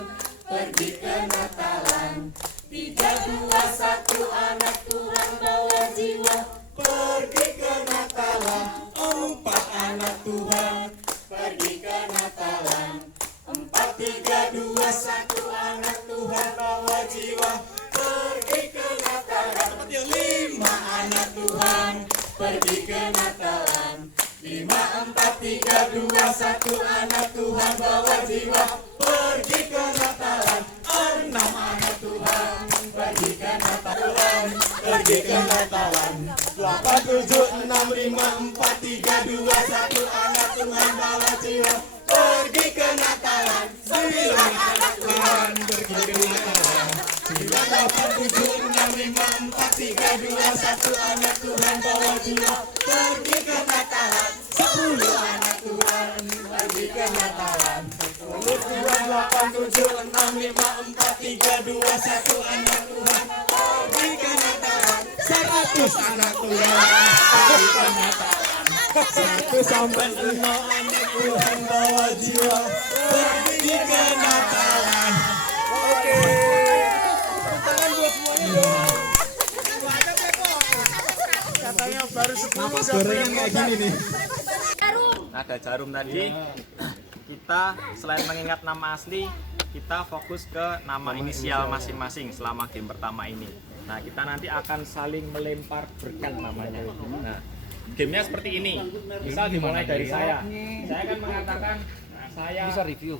pergi ke Natalan, 3, 2, 1 anak Tuhan bawa jiwa pergi ke Natalan, 4 anak Tuhan pergi ke Natalan, 4, 3, 2, 1 anak Tuhan bawa jiwa pergi ke Natalan, 5 anak Tuhan pergi ke Natalan, 5, 4, 3, 2, 1 anak Tuhan bawa jiwa pergi ke Natalan, 6 anak Tuhan pergi ke Natalan, pergi ke Natalan, 8, 7, 6, 5, 4, 3, 2, 1 anak Tuhan bawa jiwa pergi ke Natalan, 9 anak Tuhan pergi ke Natalan, 9, 8, 7, 6, 5, 4, 3, 2, 1 anak Tuhan bawa jiwa pergi ke Natalan, 10 anak Tuhan pergi ke Natalan, 10, 2, 8, 7, 6, 5, 4, 3, 2, 1 anak Tuhan pergi ke Natalan, 100 anak Tuhan pergi ke Natalan, 1 sampai 6 anak Tuhan bawa jiwa pergi ke Natalan. Oke. Tangan buat semuanya dong. Katanya baru 10 Napas gorengan kayak gini nih. Ada jarum tadi. Kita selain mengingat nama asli, kita fokus ke nama inisial masing-masing selama game pertama ini. Nah, kita nanti akan saling melempar berkat namanya. Nah, gamenya seperti ini. Misal dimulai dari saya. Saya akan mengatakan, nah, saya bisa review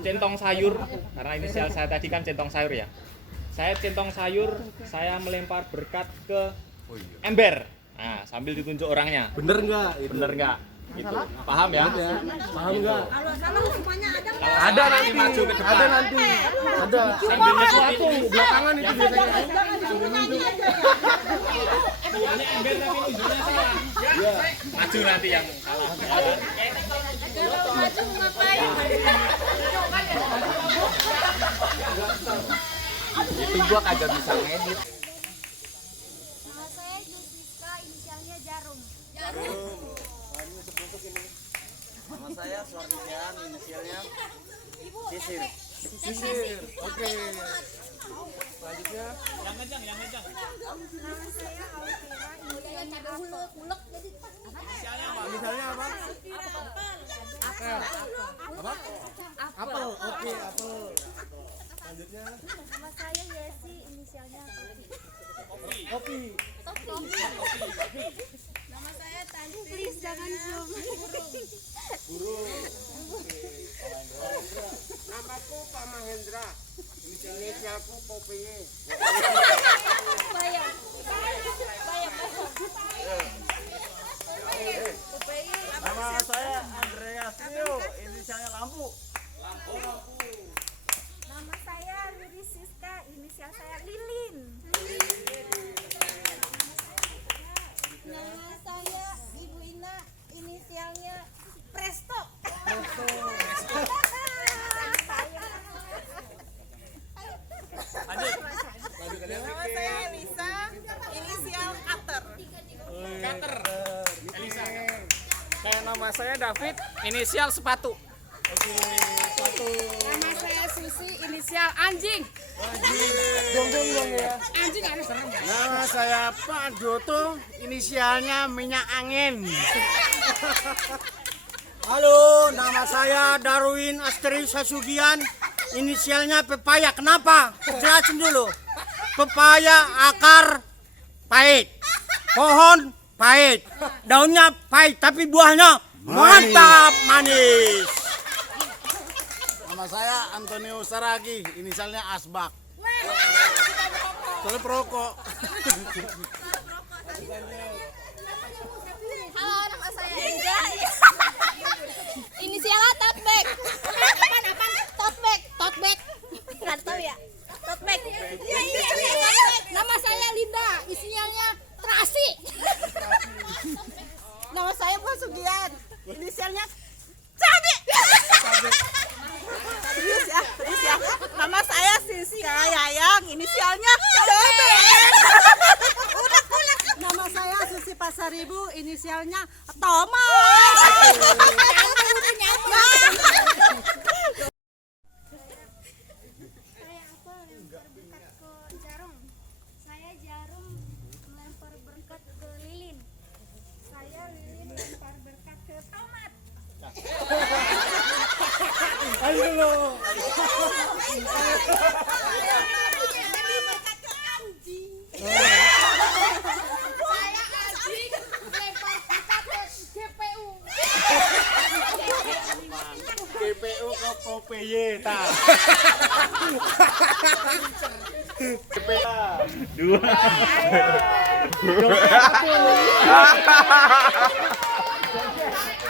centong sayur, karena inisial saya tadi kan centong sayur ya. Saya centong sayur, saya melempar berkat ke ember. Nah, sambil ditunjuk orangnya. Bener nggak? Bener nggak? Gitu. Paham ya? Paham nggak? Kalau salah semuanya ada nggak? Ada nanti maju ke depan. Ada nanti. Ada. Sambilnya Suatu belakangan itu biasanya. Ini ember tapi tunjuknya saya. Maju nanti yang salah. Kalau maju ngapain? Itu gua kagak bisa ngedit. Nama saya Jessica, inisialnya Jarum. Nama saya Suardian, inisialnya Sisir. Sisir. Oke. Selanjutnya Yang ngejang, yang ngejang. Nama saya Alvira, inisialnya Apel. Inisialnya apa? misalnya apa? Apa? Apel. Oke, apel. Selanjutnya Nama saya Yesi, inisialnya kopi. Nama saya Tanti. Please jangan zoom. Burung. Namaku Pak Mahendra. Inisialku Popeye. Bayang. Nama saya Andreas Rio. Inisialnya Lampu. Nama saya Lili Siska, inisial saya Lilin. Nama saya Ibu Ina, inisialnya Presto. Lanjut. Nama saya Elisa, inisial Kater. Kater. Elisa. Nama saya David. Inisial sepatu. Nama saya Susi, inisial anjing. Gonggong dong ya. Anjing harus serem. Nama saya Pak Doto. Inisialnya minyak angin. Halo, nama saya Darwin Astri Sasugian. Inisialnya pepaya. Kenapa? Jelasin dulu. Pepaya akar pahit. Pohon pahit. Daunnya pahit, tapi buahnya mantap, manis. Nama saya Antonio Saragi, inisialnya Asbak. Soalnya perokok. Halo, nama saya Indra. Inisialnya Totback. Totback. Nggak tahu ya? Totback. Nama saya Linda. Inisialnya Terasi. Nama saya Bu Sugian, inisialnya Terus ya. Nama saya Sinsia Yayang, inisialnya Cabe. Nama saya Susi Pasaribu, inisialnya Thomas. Saya apa lempar berkat ke Jarum. Saya Jarum melempar berkat ke Lilin. Saya Lilin melempar berkat ke Tomat. Ayo lo. Saya Anjing melempar berkat ke GPU. GPU ke Popeye ta.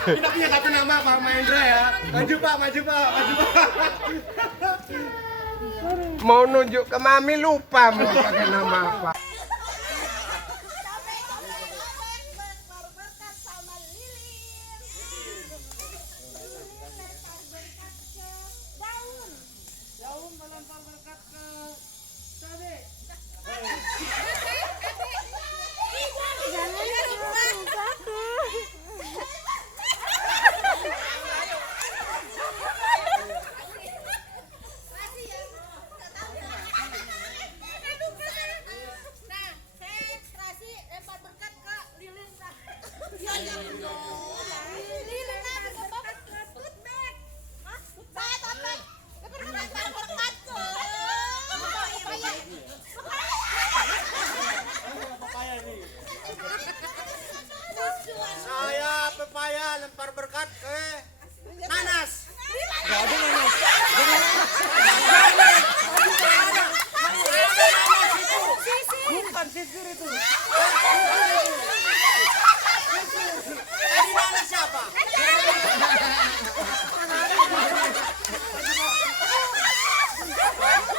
Kita punya satu nama Pak Mahendra ya. Maju Pak. Mau nunjuk ke Mami lupa mau pakai nama apa. Lempar berkat sama Lilin. Lilin lempar berkat ke Daun. Daun melempar berkat ke Cabe. Nah, saya Rasi lempar berkat ke Lilin. Lilin lempar berkat ke Tutback. Saya Tutback lempar berkat ke Saya pepaya lempar berkat ke nanas. Bukan sisir itu. Tadi nanas siapa?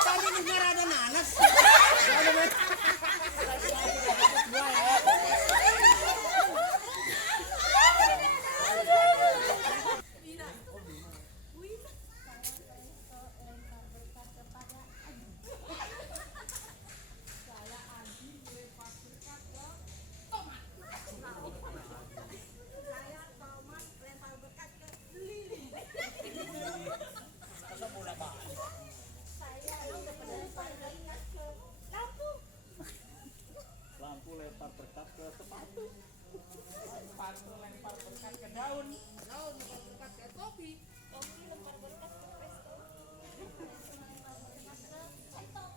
Tadi negara ada nanas. lempar berkat ke sepatu. Sepatu lempar berkat ke daun. Daun lempar berkat ke topi. Topi lempar berkat ke presto. Presto lempar berkat ke laptop.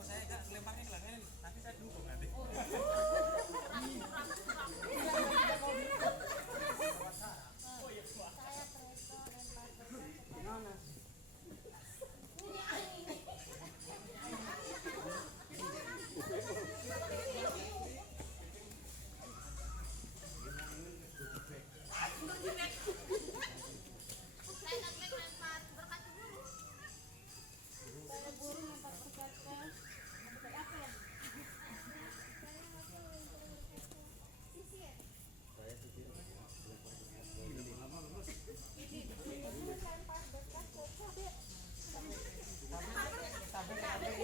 Oh saya enggak lemparnya ke langit, nanti saya dukung nanti. Saya presto lempar berkat kepada saya guru lempar berkat ke apa ya? Saya waktu lempar berkat ke sisir. Guru lempar berkat ke cabe.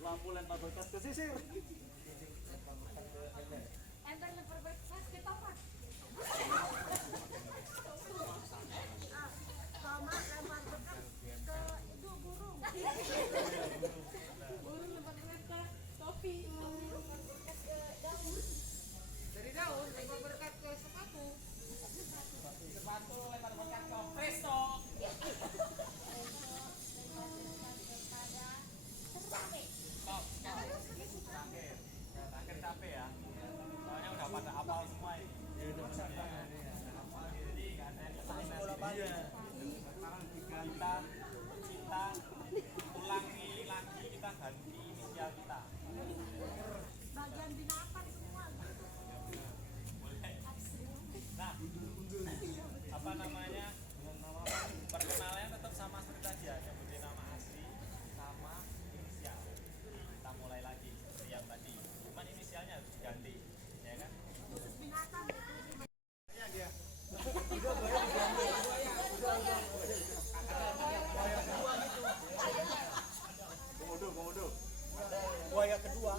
Lampu lempar berkat ke sisir. Ember lempar berkat ke topak. Tomat lempar berkat ke itu burung. Burung lempar berkat ke topi. Topi lempar berkat ke daun. Dari daun lempar berkat ke sepatu. Sepatu lempar berkat ke presto. Stop. Terakhir capek ya. Soalnya udah pada hafal semua ini. Hafal jadi nggak ada yang imajinasi. Sekarang kita ulangi lagi, kita ganti inisial kita. Bagian binatang semua. Boleh. Nah, apa namanya? Perkenalannya tetap sama seperti tadi ya, sebutin nama asli sama inisial. Kita mulai lagi seperti yang tadi. Cuman inisialnya harus diganti, ya kan? Khusus binatang. Komodo. Buaya kedua.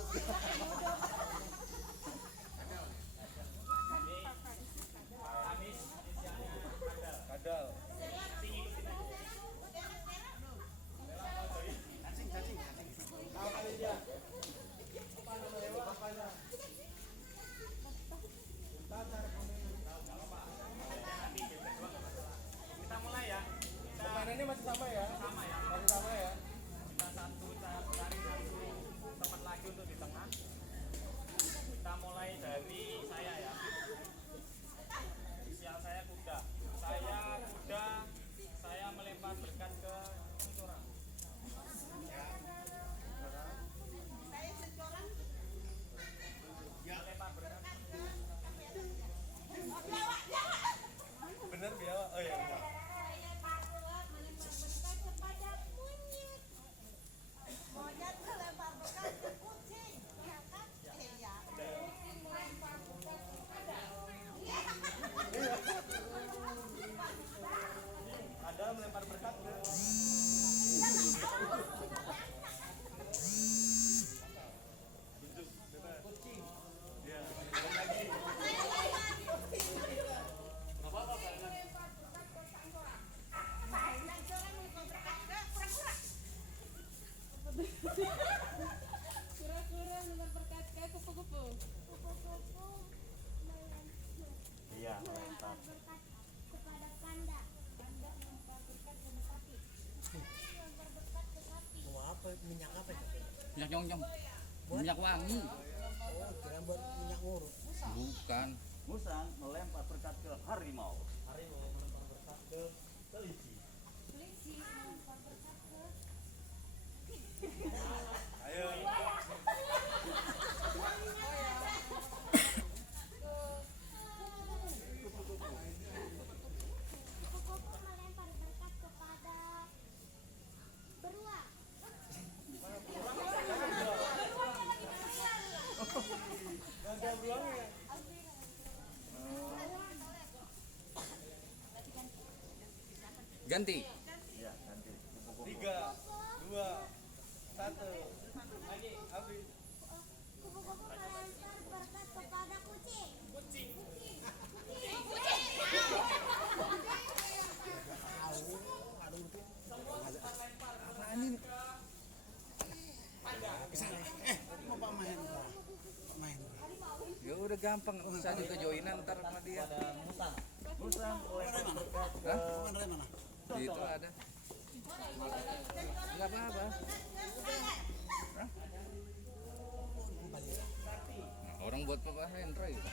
Amis inisialnya Kadal. Kadal. Kita mulai ya. Permainannya masih sama ya? Sama ya. Masih sama ya? Kita cari satu teman lagi untuk di tengah. Kita mulai dari saya ya. Inisial saya Kuda. Saya melempar berkat ke orang. Saya sencoran. Melempar berkat. Bener biawa. Oh iya. Saya Papua melempar berkat kepada monyet. Monyet lempar berkat ke kucing. Ya kan? Iya. Kucing melempar berkat kepada Ada melempar berkat ke kucing. Iya. Lagi. Kura-kura lempar berkat ke kupu-kupu. kupu-kupu Iya, melempar berkat kepada panda. Panda melempar berkat ke sapi. Melempar berkat ke sapi. Mau apa? Minyak apa itu? Minyak nyong-nyong. Minyak wangi. Oh, kira buat minyak ngurut. Bukan. Musang melempar berkat ke harimau. Harimau melempar berkat ke kelinci. Kelinci melempar berkat ke Ayo. kupu-kupu melempar berkat kepada beruang. Ada beruangnya. Ganti. Iya, ganti. 3, 2, 1. Lagi, habis. Kupu-kupu melempar berkat kepada kucing. Kucing. Apaan ini? Mau Pak Mahen? gampang. Saya juga joinan ntar sama dia. Musang melempar berkat ke Itu ada. Enggak apa-apa. Hah? Nah, orang buat Papa Hendra itu.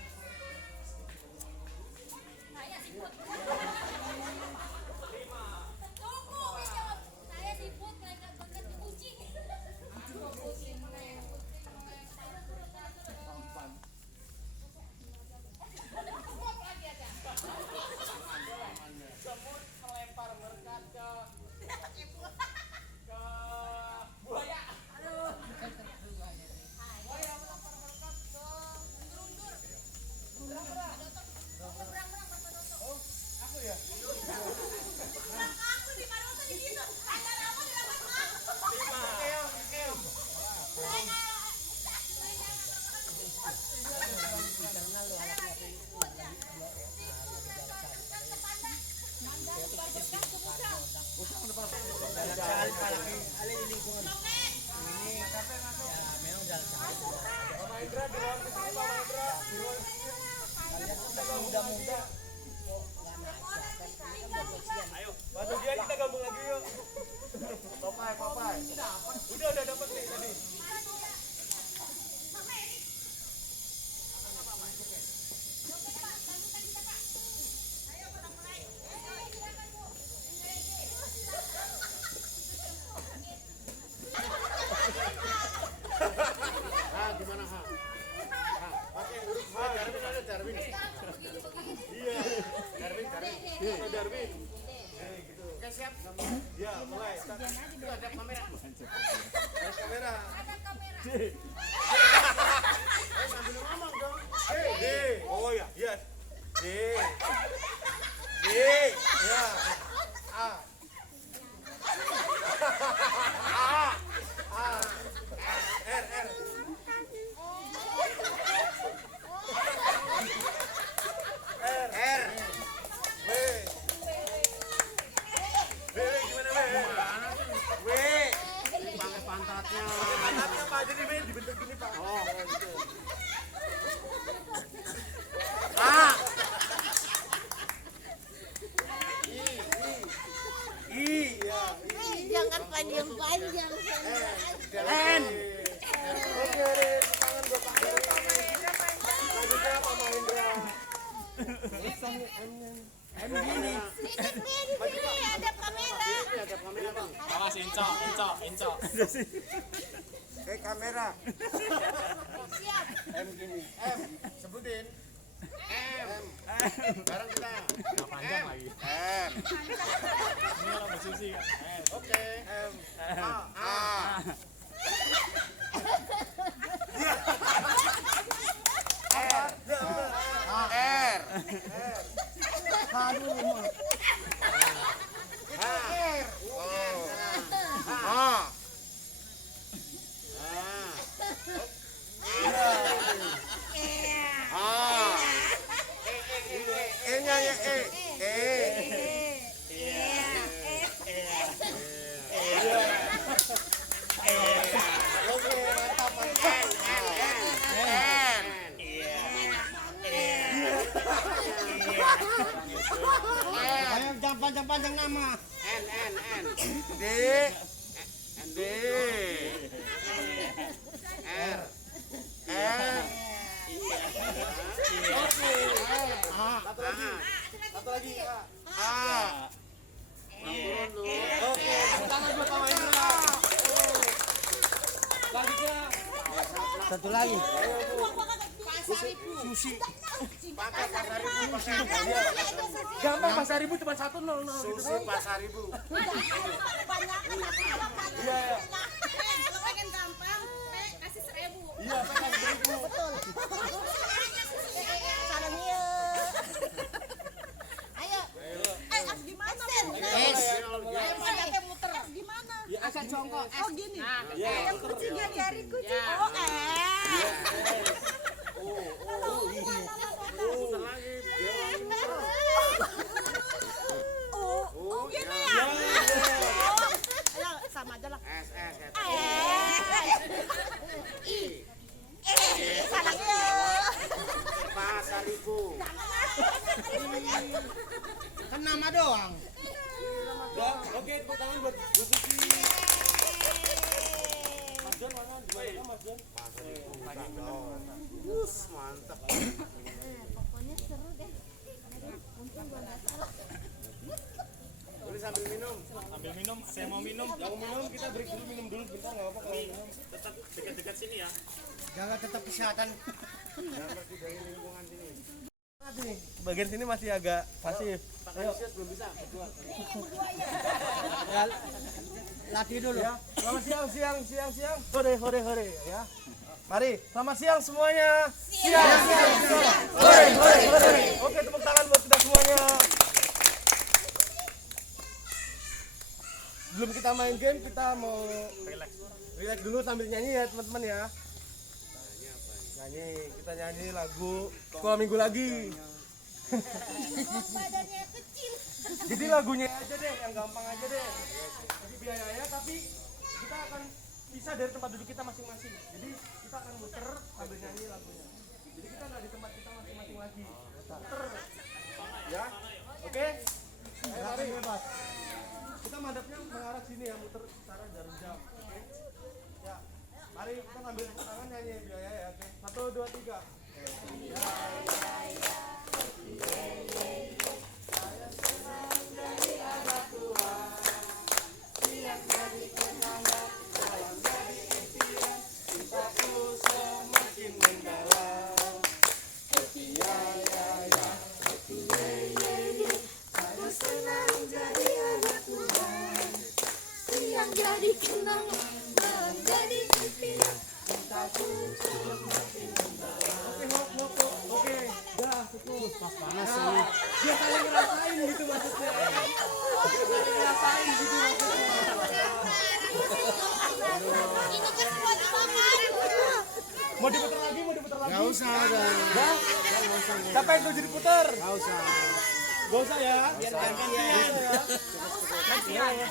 Ayo, bantu dia kita gabung lagi yuk. Popai. Udah dapat nih tadi. Gimana ha? Pakai huruf H. Darwin ada Darwin. Iya. Darwin. Gitu. Oke siap. Ya, mulai. Itu ada kamera. Ada kamera. Sambil ngomong dong. D. Oh ya, yes. D. Ya. A. R. W. Gimana W? Pakai pantatnya. Pantatnya Pak, jadi W dibentuk gini Pak. Oh, gitu. I. Ya. Jangan panjang-panjang. N. Oke, tangan gua pakai. Selanjutnya Pak Mahendra. M gini. Ini ada kamera. Ini ada kamera bang. Awas Inco. Oke, kamera. Siap. M gini. M. Sebutin. M. Bareng kita. Nggak panjang lagi. M. Ini kalau bersusi kan. Oke. M. A. R. Aduh. E-nya ya E. Oke, mantap. Ayo jangan panjang-panjang nama. N. D. D. R. Satu lagi. A. Oke, tangan gua Pak Mahendra. Selanjutnya Satu lagi. Susi. Pakai Pasaribu. Gampang Pasaribu cuma 100 Susi Pasaribu. Iya. Kalau pengen gampang, kasih 1000. Iya, pakai 1000. Betul. Salamnya. Ayo. As gimana? Ayo muter. As gimana? Ya, agak jongkok. Oh gini. Ya. Yang kucingnya jari kucing. Oh Oh gini ya. Ayo sama aja lah. S. Salahnya. buat Susi. Mas John mana? Di mana Mas John? Mantap. Pokoknya seru deh. Mungkin gua nggak salah. Boleh sambil minum. Ambil minum, saya mau minum. Yang minum kita break dulu, minum dulu bentar, nggak apa-apa kalau minum. Tetap dekat-dekat sini ya. Jaga tetap kesehatan. Bagian sini masih agak pasif. Ayo. Belum bisa. Ya, latih dulu. Ya. Selamat siang. Hore ya. Mari, selamat siang semuanya. Siang. Hore. Oke, tepuk tangan buat kita semuanya. Sebelum kita main game, kita mau relax dulu sambil nyanyi ya teman-teman ya. Kita nyanyi lagu Sekolah Minggu Lagi. Badannya kecil. Jadi lagunya aja deh, yang gampang aja deh. Jadi biayanya, tapi kita akan pisah dari tempat duduk kita masing-masing. Jadi kita akan muter sambil nyanyi lagunya. Jadi kita nggak di tempat kita masing-masing lagi. Muter, ya, oke? Ayo mari. Kita madepnya mengarah sini ya, muter secara jarum jam. Oke? Ya, mari kita sambil tangan nyanyi biaya ya. Oke, 1, 2, 3. Yang jadi kenangan menjadi impian. Oke, dah cukup. Pas panas ini. Dia saling ngerasain gitu maksudnya. Mau diputar lagi? Gak usah. Siapa yang tuh jadi putar? Gak usah ya. Biar gantian ya.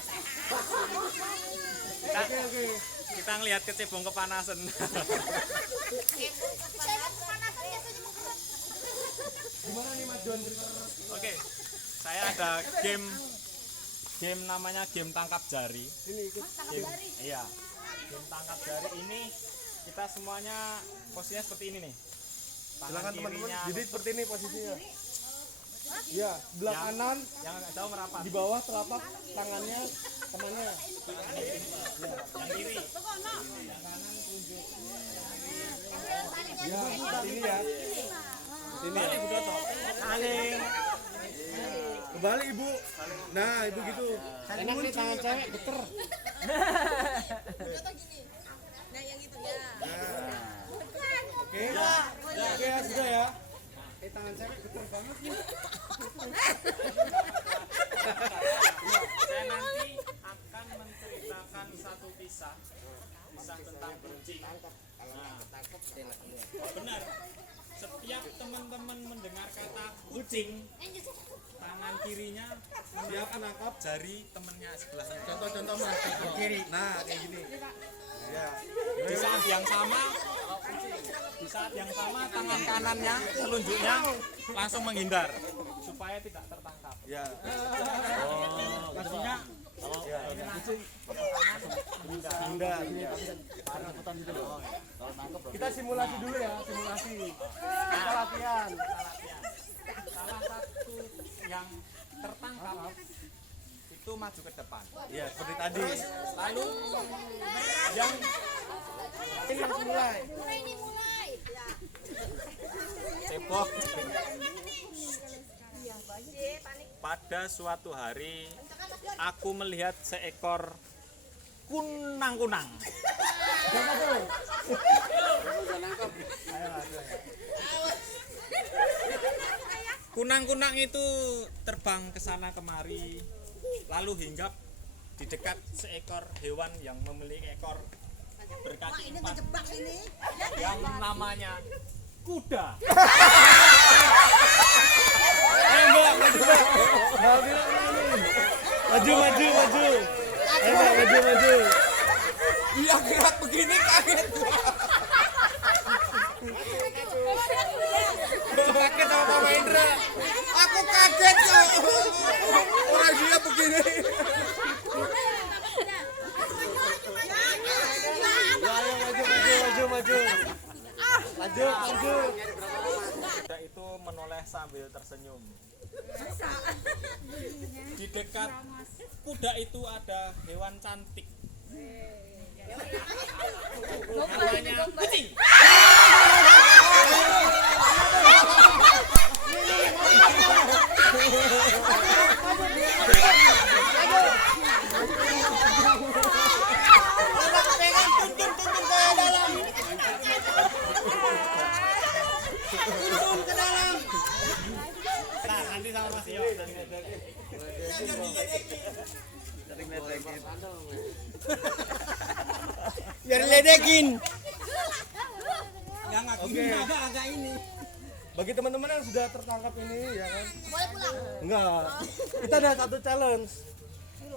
Oke. Kita ngelihat kecebong kepanasan. Gimana nih Mas John? Oke, saya ada game namanya game tangkap jari. Ini ikut. Iya, game tangkap jari ini kita semuanya posisinya seperti ini nih. Tangan Silakan teman-teman. kirinya Jadi seperti ini posisinya. Iya, sebelah kanan yang agak jauh merapat. di bawah telapak tangannya temannya. Yang kiri. Ya, sini ya. Sini ya. Ibu Doto. Saling. Kembali Ibu. Nah, Ibu gitu. Enak nih tangan cewek geter. Nah, yang itu ya. Oke. Oke ya, sudah ya. Tangan cewek geter banget nih. Saya nanti akan menceritakan satu kisah tentang kucing. Benar. Setiap teman-teman mendengar kata kucing, tangan kirinya siap menangkap jari temennya sebelahnya. Contoh-contoh Mas. Kiri. Nah, kayak gini. Ya. Di saat yang sama tangan kanannya telunjuknya langsung menghindar supaya tidak tertangkap. Ya. Maksudnya kalau kucing Hindar. Kita simulasi dulu ya, simulasi. Kita latihan. Salah satu yang tertangkap itu maju ke depan. Ya, seperti tadi. Lalu yang Ini harus mulai. Mulai. cebok. Pada suatu hari aku melihat seekor kunang-kunang. Kunang-kunang itu terbang ke sana kemari, lalu hinggap di dekat seekor hewan yang memiliki ekor berkaki 4 yang namanya kuda. Maju. Iya gerak begini kaget. Kaget sama Pak Indra. Aku kaget kok. Orang dia begini. Kuda itu menoleh sambil tersenyum. Di dekat kuda itu ada hewan cantik. Namanya kucing. Nanti sama Mas Yo. Biar ledekin. Oke. Agak ini. Bagi teman-teman yang sudah tertangkap ini ya kan. Boleh pulang. Enggak. Kita ada satu challenge.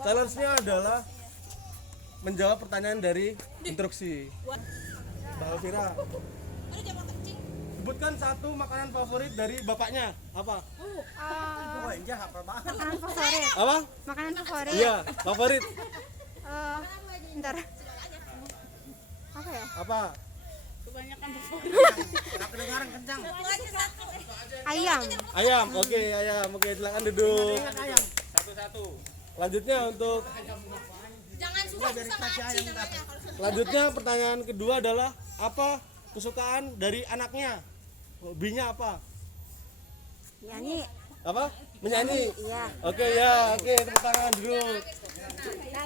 Challenge-nya adalah menjawab pertanyaan dari instruksi. Mbak Elvira. Sebutkan satu makanan favorit dari bapaknya. Apa? Makanan favorit. Apa? Makanan favorit. Iya, favorit. Bentar. Apa ya? Apa? Ayam. Ayam. Oke, ayam. Oke, silakan duduk. Satu-satu. Lanjutnya untuk Jangan susah-susah mancing namanya. Lanjutnya pertanyaan kedua adalah apa kesukaan dari anaknya? Hobinya apa? Nyanyi. Apa? Menyanyi. Iya. Oke ya, oke tepuk tangan dulu.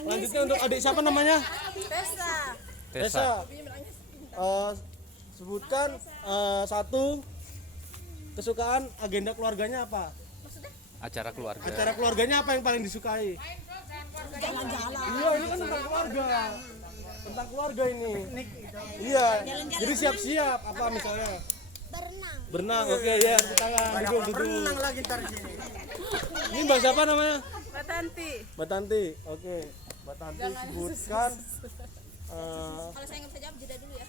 Lanjutnya untuk adik siapa namanya? Tessa. Sebutkan satu kesukaan agenda keluarganya apa? Acara keluarga. Acara keluarganya apa yang paling disukai? Jalan-jalan. Iya, ini kan tentang keluarga. Tentang keluarga ini. Iya. Jadi siap-siap apa misalnya? Berenang. Oke ya, tepuk tangan. Duduk. Berenang lagi ntar di sini. Ini Mbak siapa namanya? Mbak Tanti. Mbak Tanti. Oke. Mbak Tanti sebutkan Kalau saya nggak bisa jawab jeda dulu ya.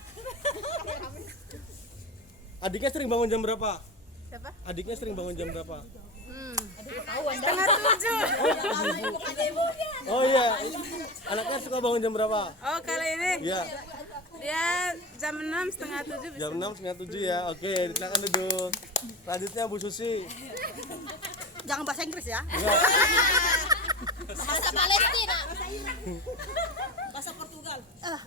adiknya sering bangun jam berapa? Siapa? Adiknya sering bangun jam berapa? Setengah 7. Oh iya. Anaknya suka bangun jam berapa? Oh kali ini Iya. dia jam 6 setengah 7 bisa. Jam 6 setengah 7 ya. Oke, silakan duduk. Selanjutnya Bu Susi. Jangan bahasa Inggris ya. Enggak. Bahasa Palestina. Bahasa Portugal.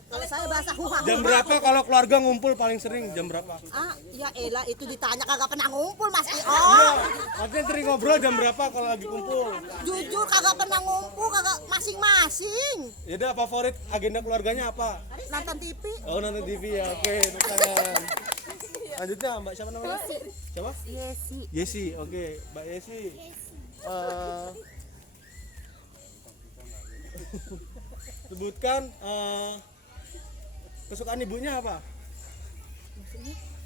Kalau saya bahasa Huha. Jam berapa kalau keluarga ngumpul paling sering? Jam berapa? Ya elah itu ditanya kagak pernah ngumpul Mas Iya. Oh. Maksudnya sering ngobrol jam berapa kalau lagi kumpul? Jujur kagak pernah ngumpul kagak masing-masing. Ya udah, favorit agenda keluarganya apa? Nonton TV. Oh, nonton TV ya. Oke, tepuk tangan. Lanjutnya Mbak siapa namanya? Siapa? Yesi. Yesi. Oke, Mbak Yesi. Sebutkan kesukaan ibunya apa?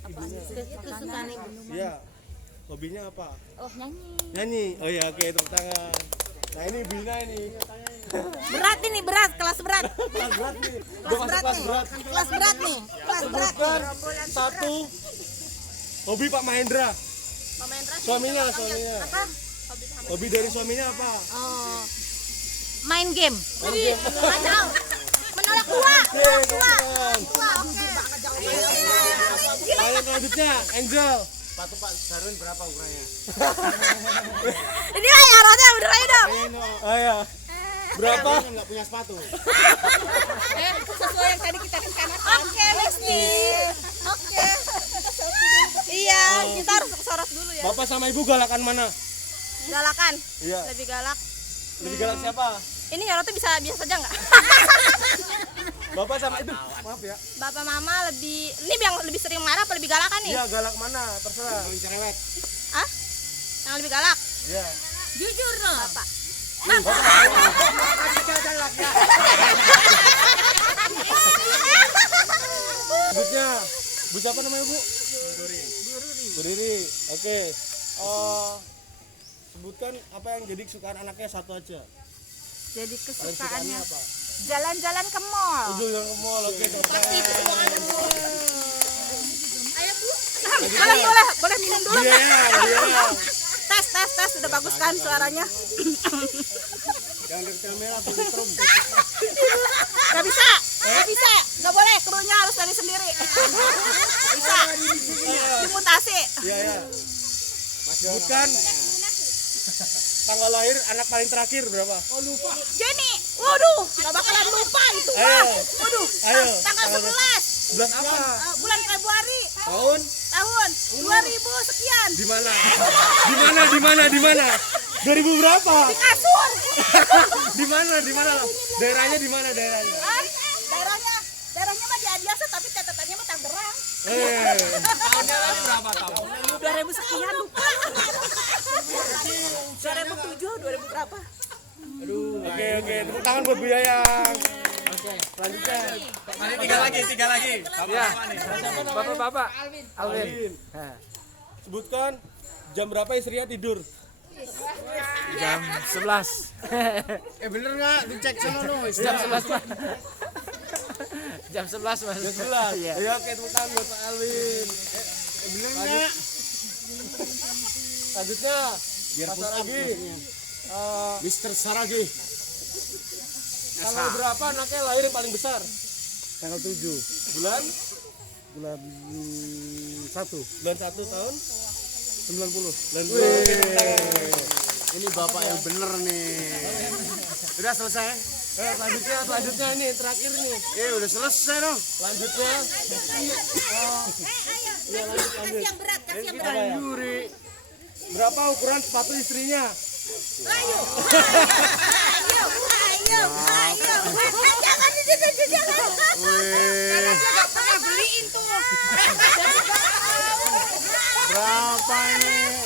Kesukaan ibu. Iya. Hobinya apa? Oh nyanyi. Nyanyi. Oh iya, oke, tepuk tangan. Nah, ini Bina ini. Berat ini berat, kelas berat. Kelas berat nih. Udah masuk kelas berat. Kelas berat nih. Kelas berat. Sebutkan satu hobi Pak Mahendra. Suaminya. Apa? Hobi dari suaminya apa? Oh. Main game. Main game. Kacau. Menolak tua. Oke, teman-teman. Oke. Kalian selanjutnya, Angel. Sepatu Pak Darwin berapa ukurannya? Ini lah ya rada bener aja dong. Oh ya. Berapa? Enggak punya sepatu. Sesuai yang tadi kita rencanakan. Oke, Lesti. Oke. Iya, kita harus sorot dulu ya. Bapak sama Ibu galakan mana? Galakan. Iya. Lebih galak. Lebih galak siapa? Ini nyorotnya bisa biasa saja nggak? Bapak sama itu. Maaf ya. Bapak mama lebih, ini yang lebih sering marah apa lebih galakan nih? Iya, galak mana? Terserah. Cerewet. Ah? Yang lebih galak? Iya. Jujur dong. Bapak. Selanjutnya, Bu siapa namanya Bu? Bu Riri. Oke. Sebutkan apa yang jadi kesukaan anaknya satu aja. Jadi Paling kesukaannya apa? jalan-jalan ke mall. Jalan ke mall. Oke, Pasti itu semua ada Bu. Ayo Bu. Boleh minum dulu. Iya. Tes, sudah bagus kan suaranya? Jangan dari kamera, setrum. Gak bisa, gak boleh, krunya harus dari sendiri. Bisa. Iya ya. Sebutkan tanggal lahir anak paling terakhir berapa? Jenny, waduh, nggak bakalan lupa itu Ayo. Bang. Waduh, Ayo. tanggal 11 Bulan apa? bulan Februari Tahun? tahun 2000 sekian. Di mana? Di mana? 2000 berapa? Di kasur. Di mana? Daerahnya di mana daerahnya? Ah, daerahnya mah di Adiasa tapi catatannya mah Tangerang. Tahunnya berapa tahun? 2000 sekian lupa. 2007, 2000 berapa? Oke, tepuk tangan buat Bu Yayang. Selanjutnya. Mari tiga lagi. Bapak-bapak. Alvin. Sebutkan jam berapa istrinya tidur? Jam 11. Bener nggak? Dicek sono Jam 11, Pak. Jam 11, Mas. Jam 11. Iya. Ayo, oke, tepuk tangan buat Pak Alvin. bener nggak? Selanjutnya, Pak Saragi. Mister Saragi. Tanggal berapa anaknya lahir yang paling besar? Tanggal 7 Bulan? bulan 1 Bulan 1 tahun? 90. Ini bapak yang bener nih. Udah selesai? Selanjutnya ini yang terakhir nih. Udah selesai dong. Selanjutnya. Kasih yang berat, kasih yang berat. Yuri. Berapa ukuran sepatu istrinya? Ayo. Jangan di situ, jangan. Nggak pernah beliin tuh. Berapa ini?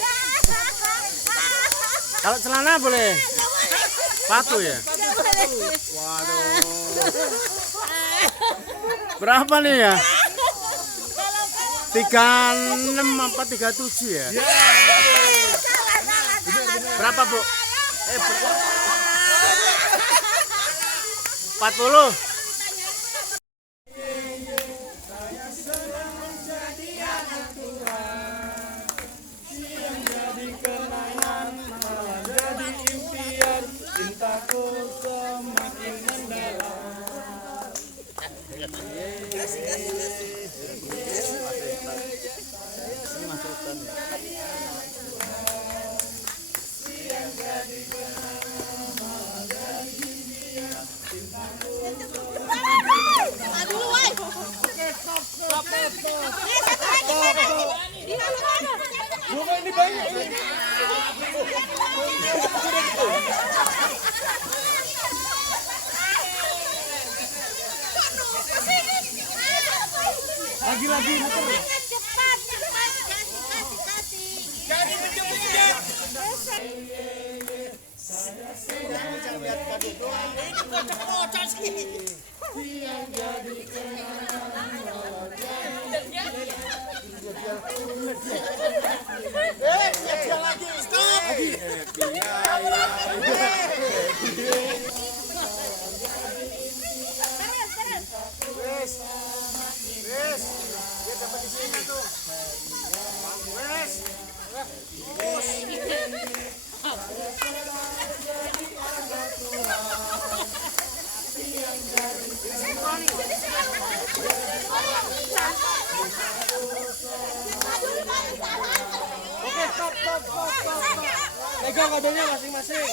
Kalau celana boleh? Sepatu ya? Waduh. Berapa nih ya? 36 apa 37 ya? Berapa, Bu? 40. Cintaku semakin mendalam. Aduh, woi. Satu lagi. Di mana? Bunga ini banyak ini. Lagi muter. Cepat. Jadi menjemput. Oke, stop. Pegang kadonya masing-masing.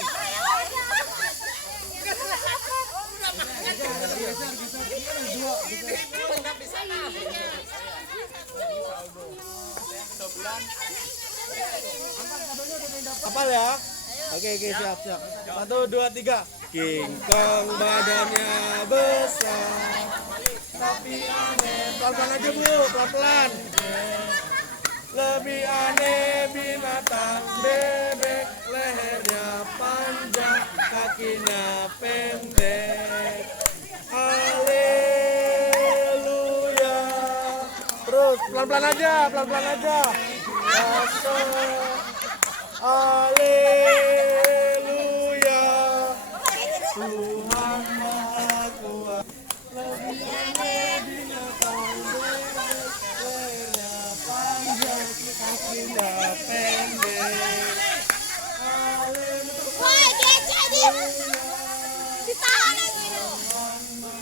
Hafal ya? Oke, siap. 1, 2, 3. King Kong badannya besar, tapi aneh. Pelan-pelan aja, Bu, pelan-pelan. Lebih aneh binatang bebek, lehernya panjang, kakinya pendek. Haleluya. Terus pelan-pelan aja. Masuk. Haleluya.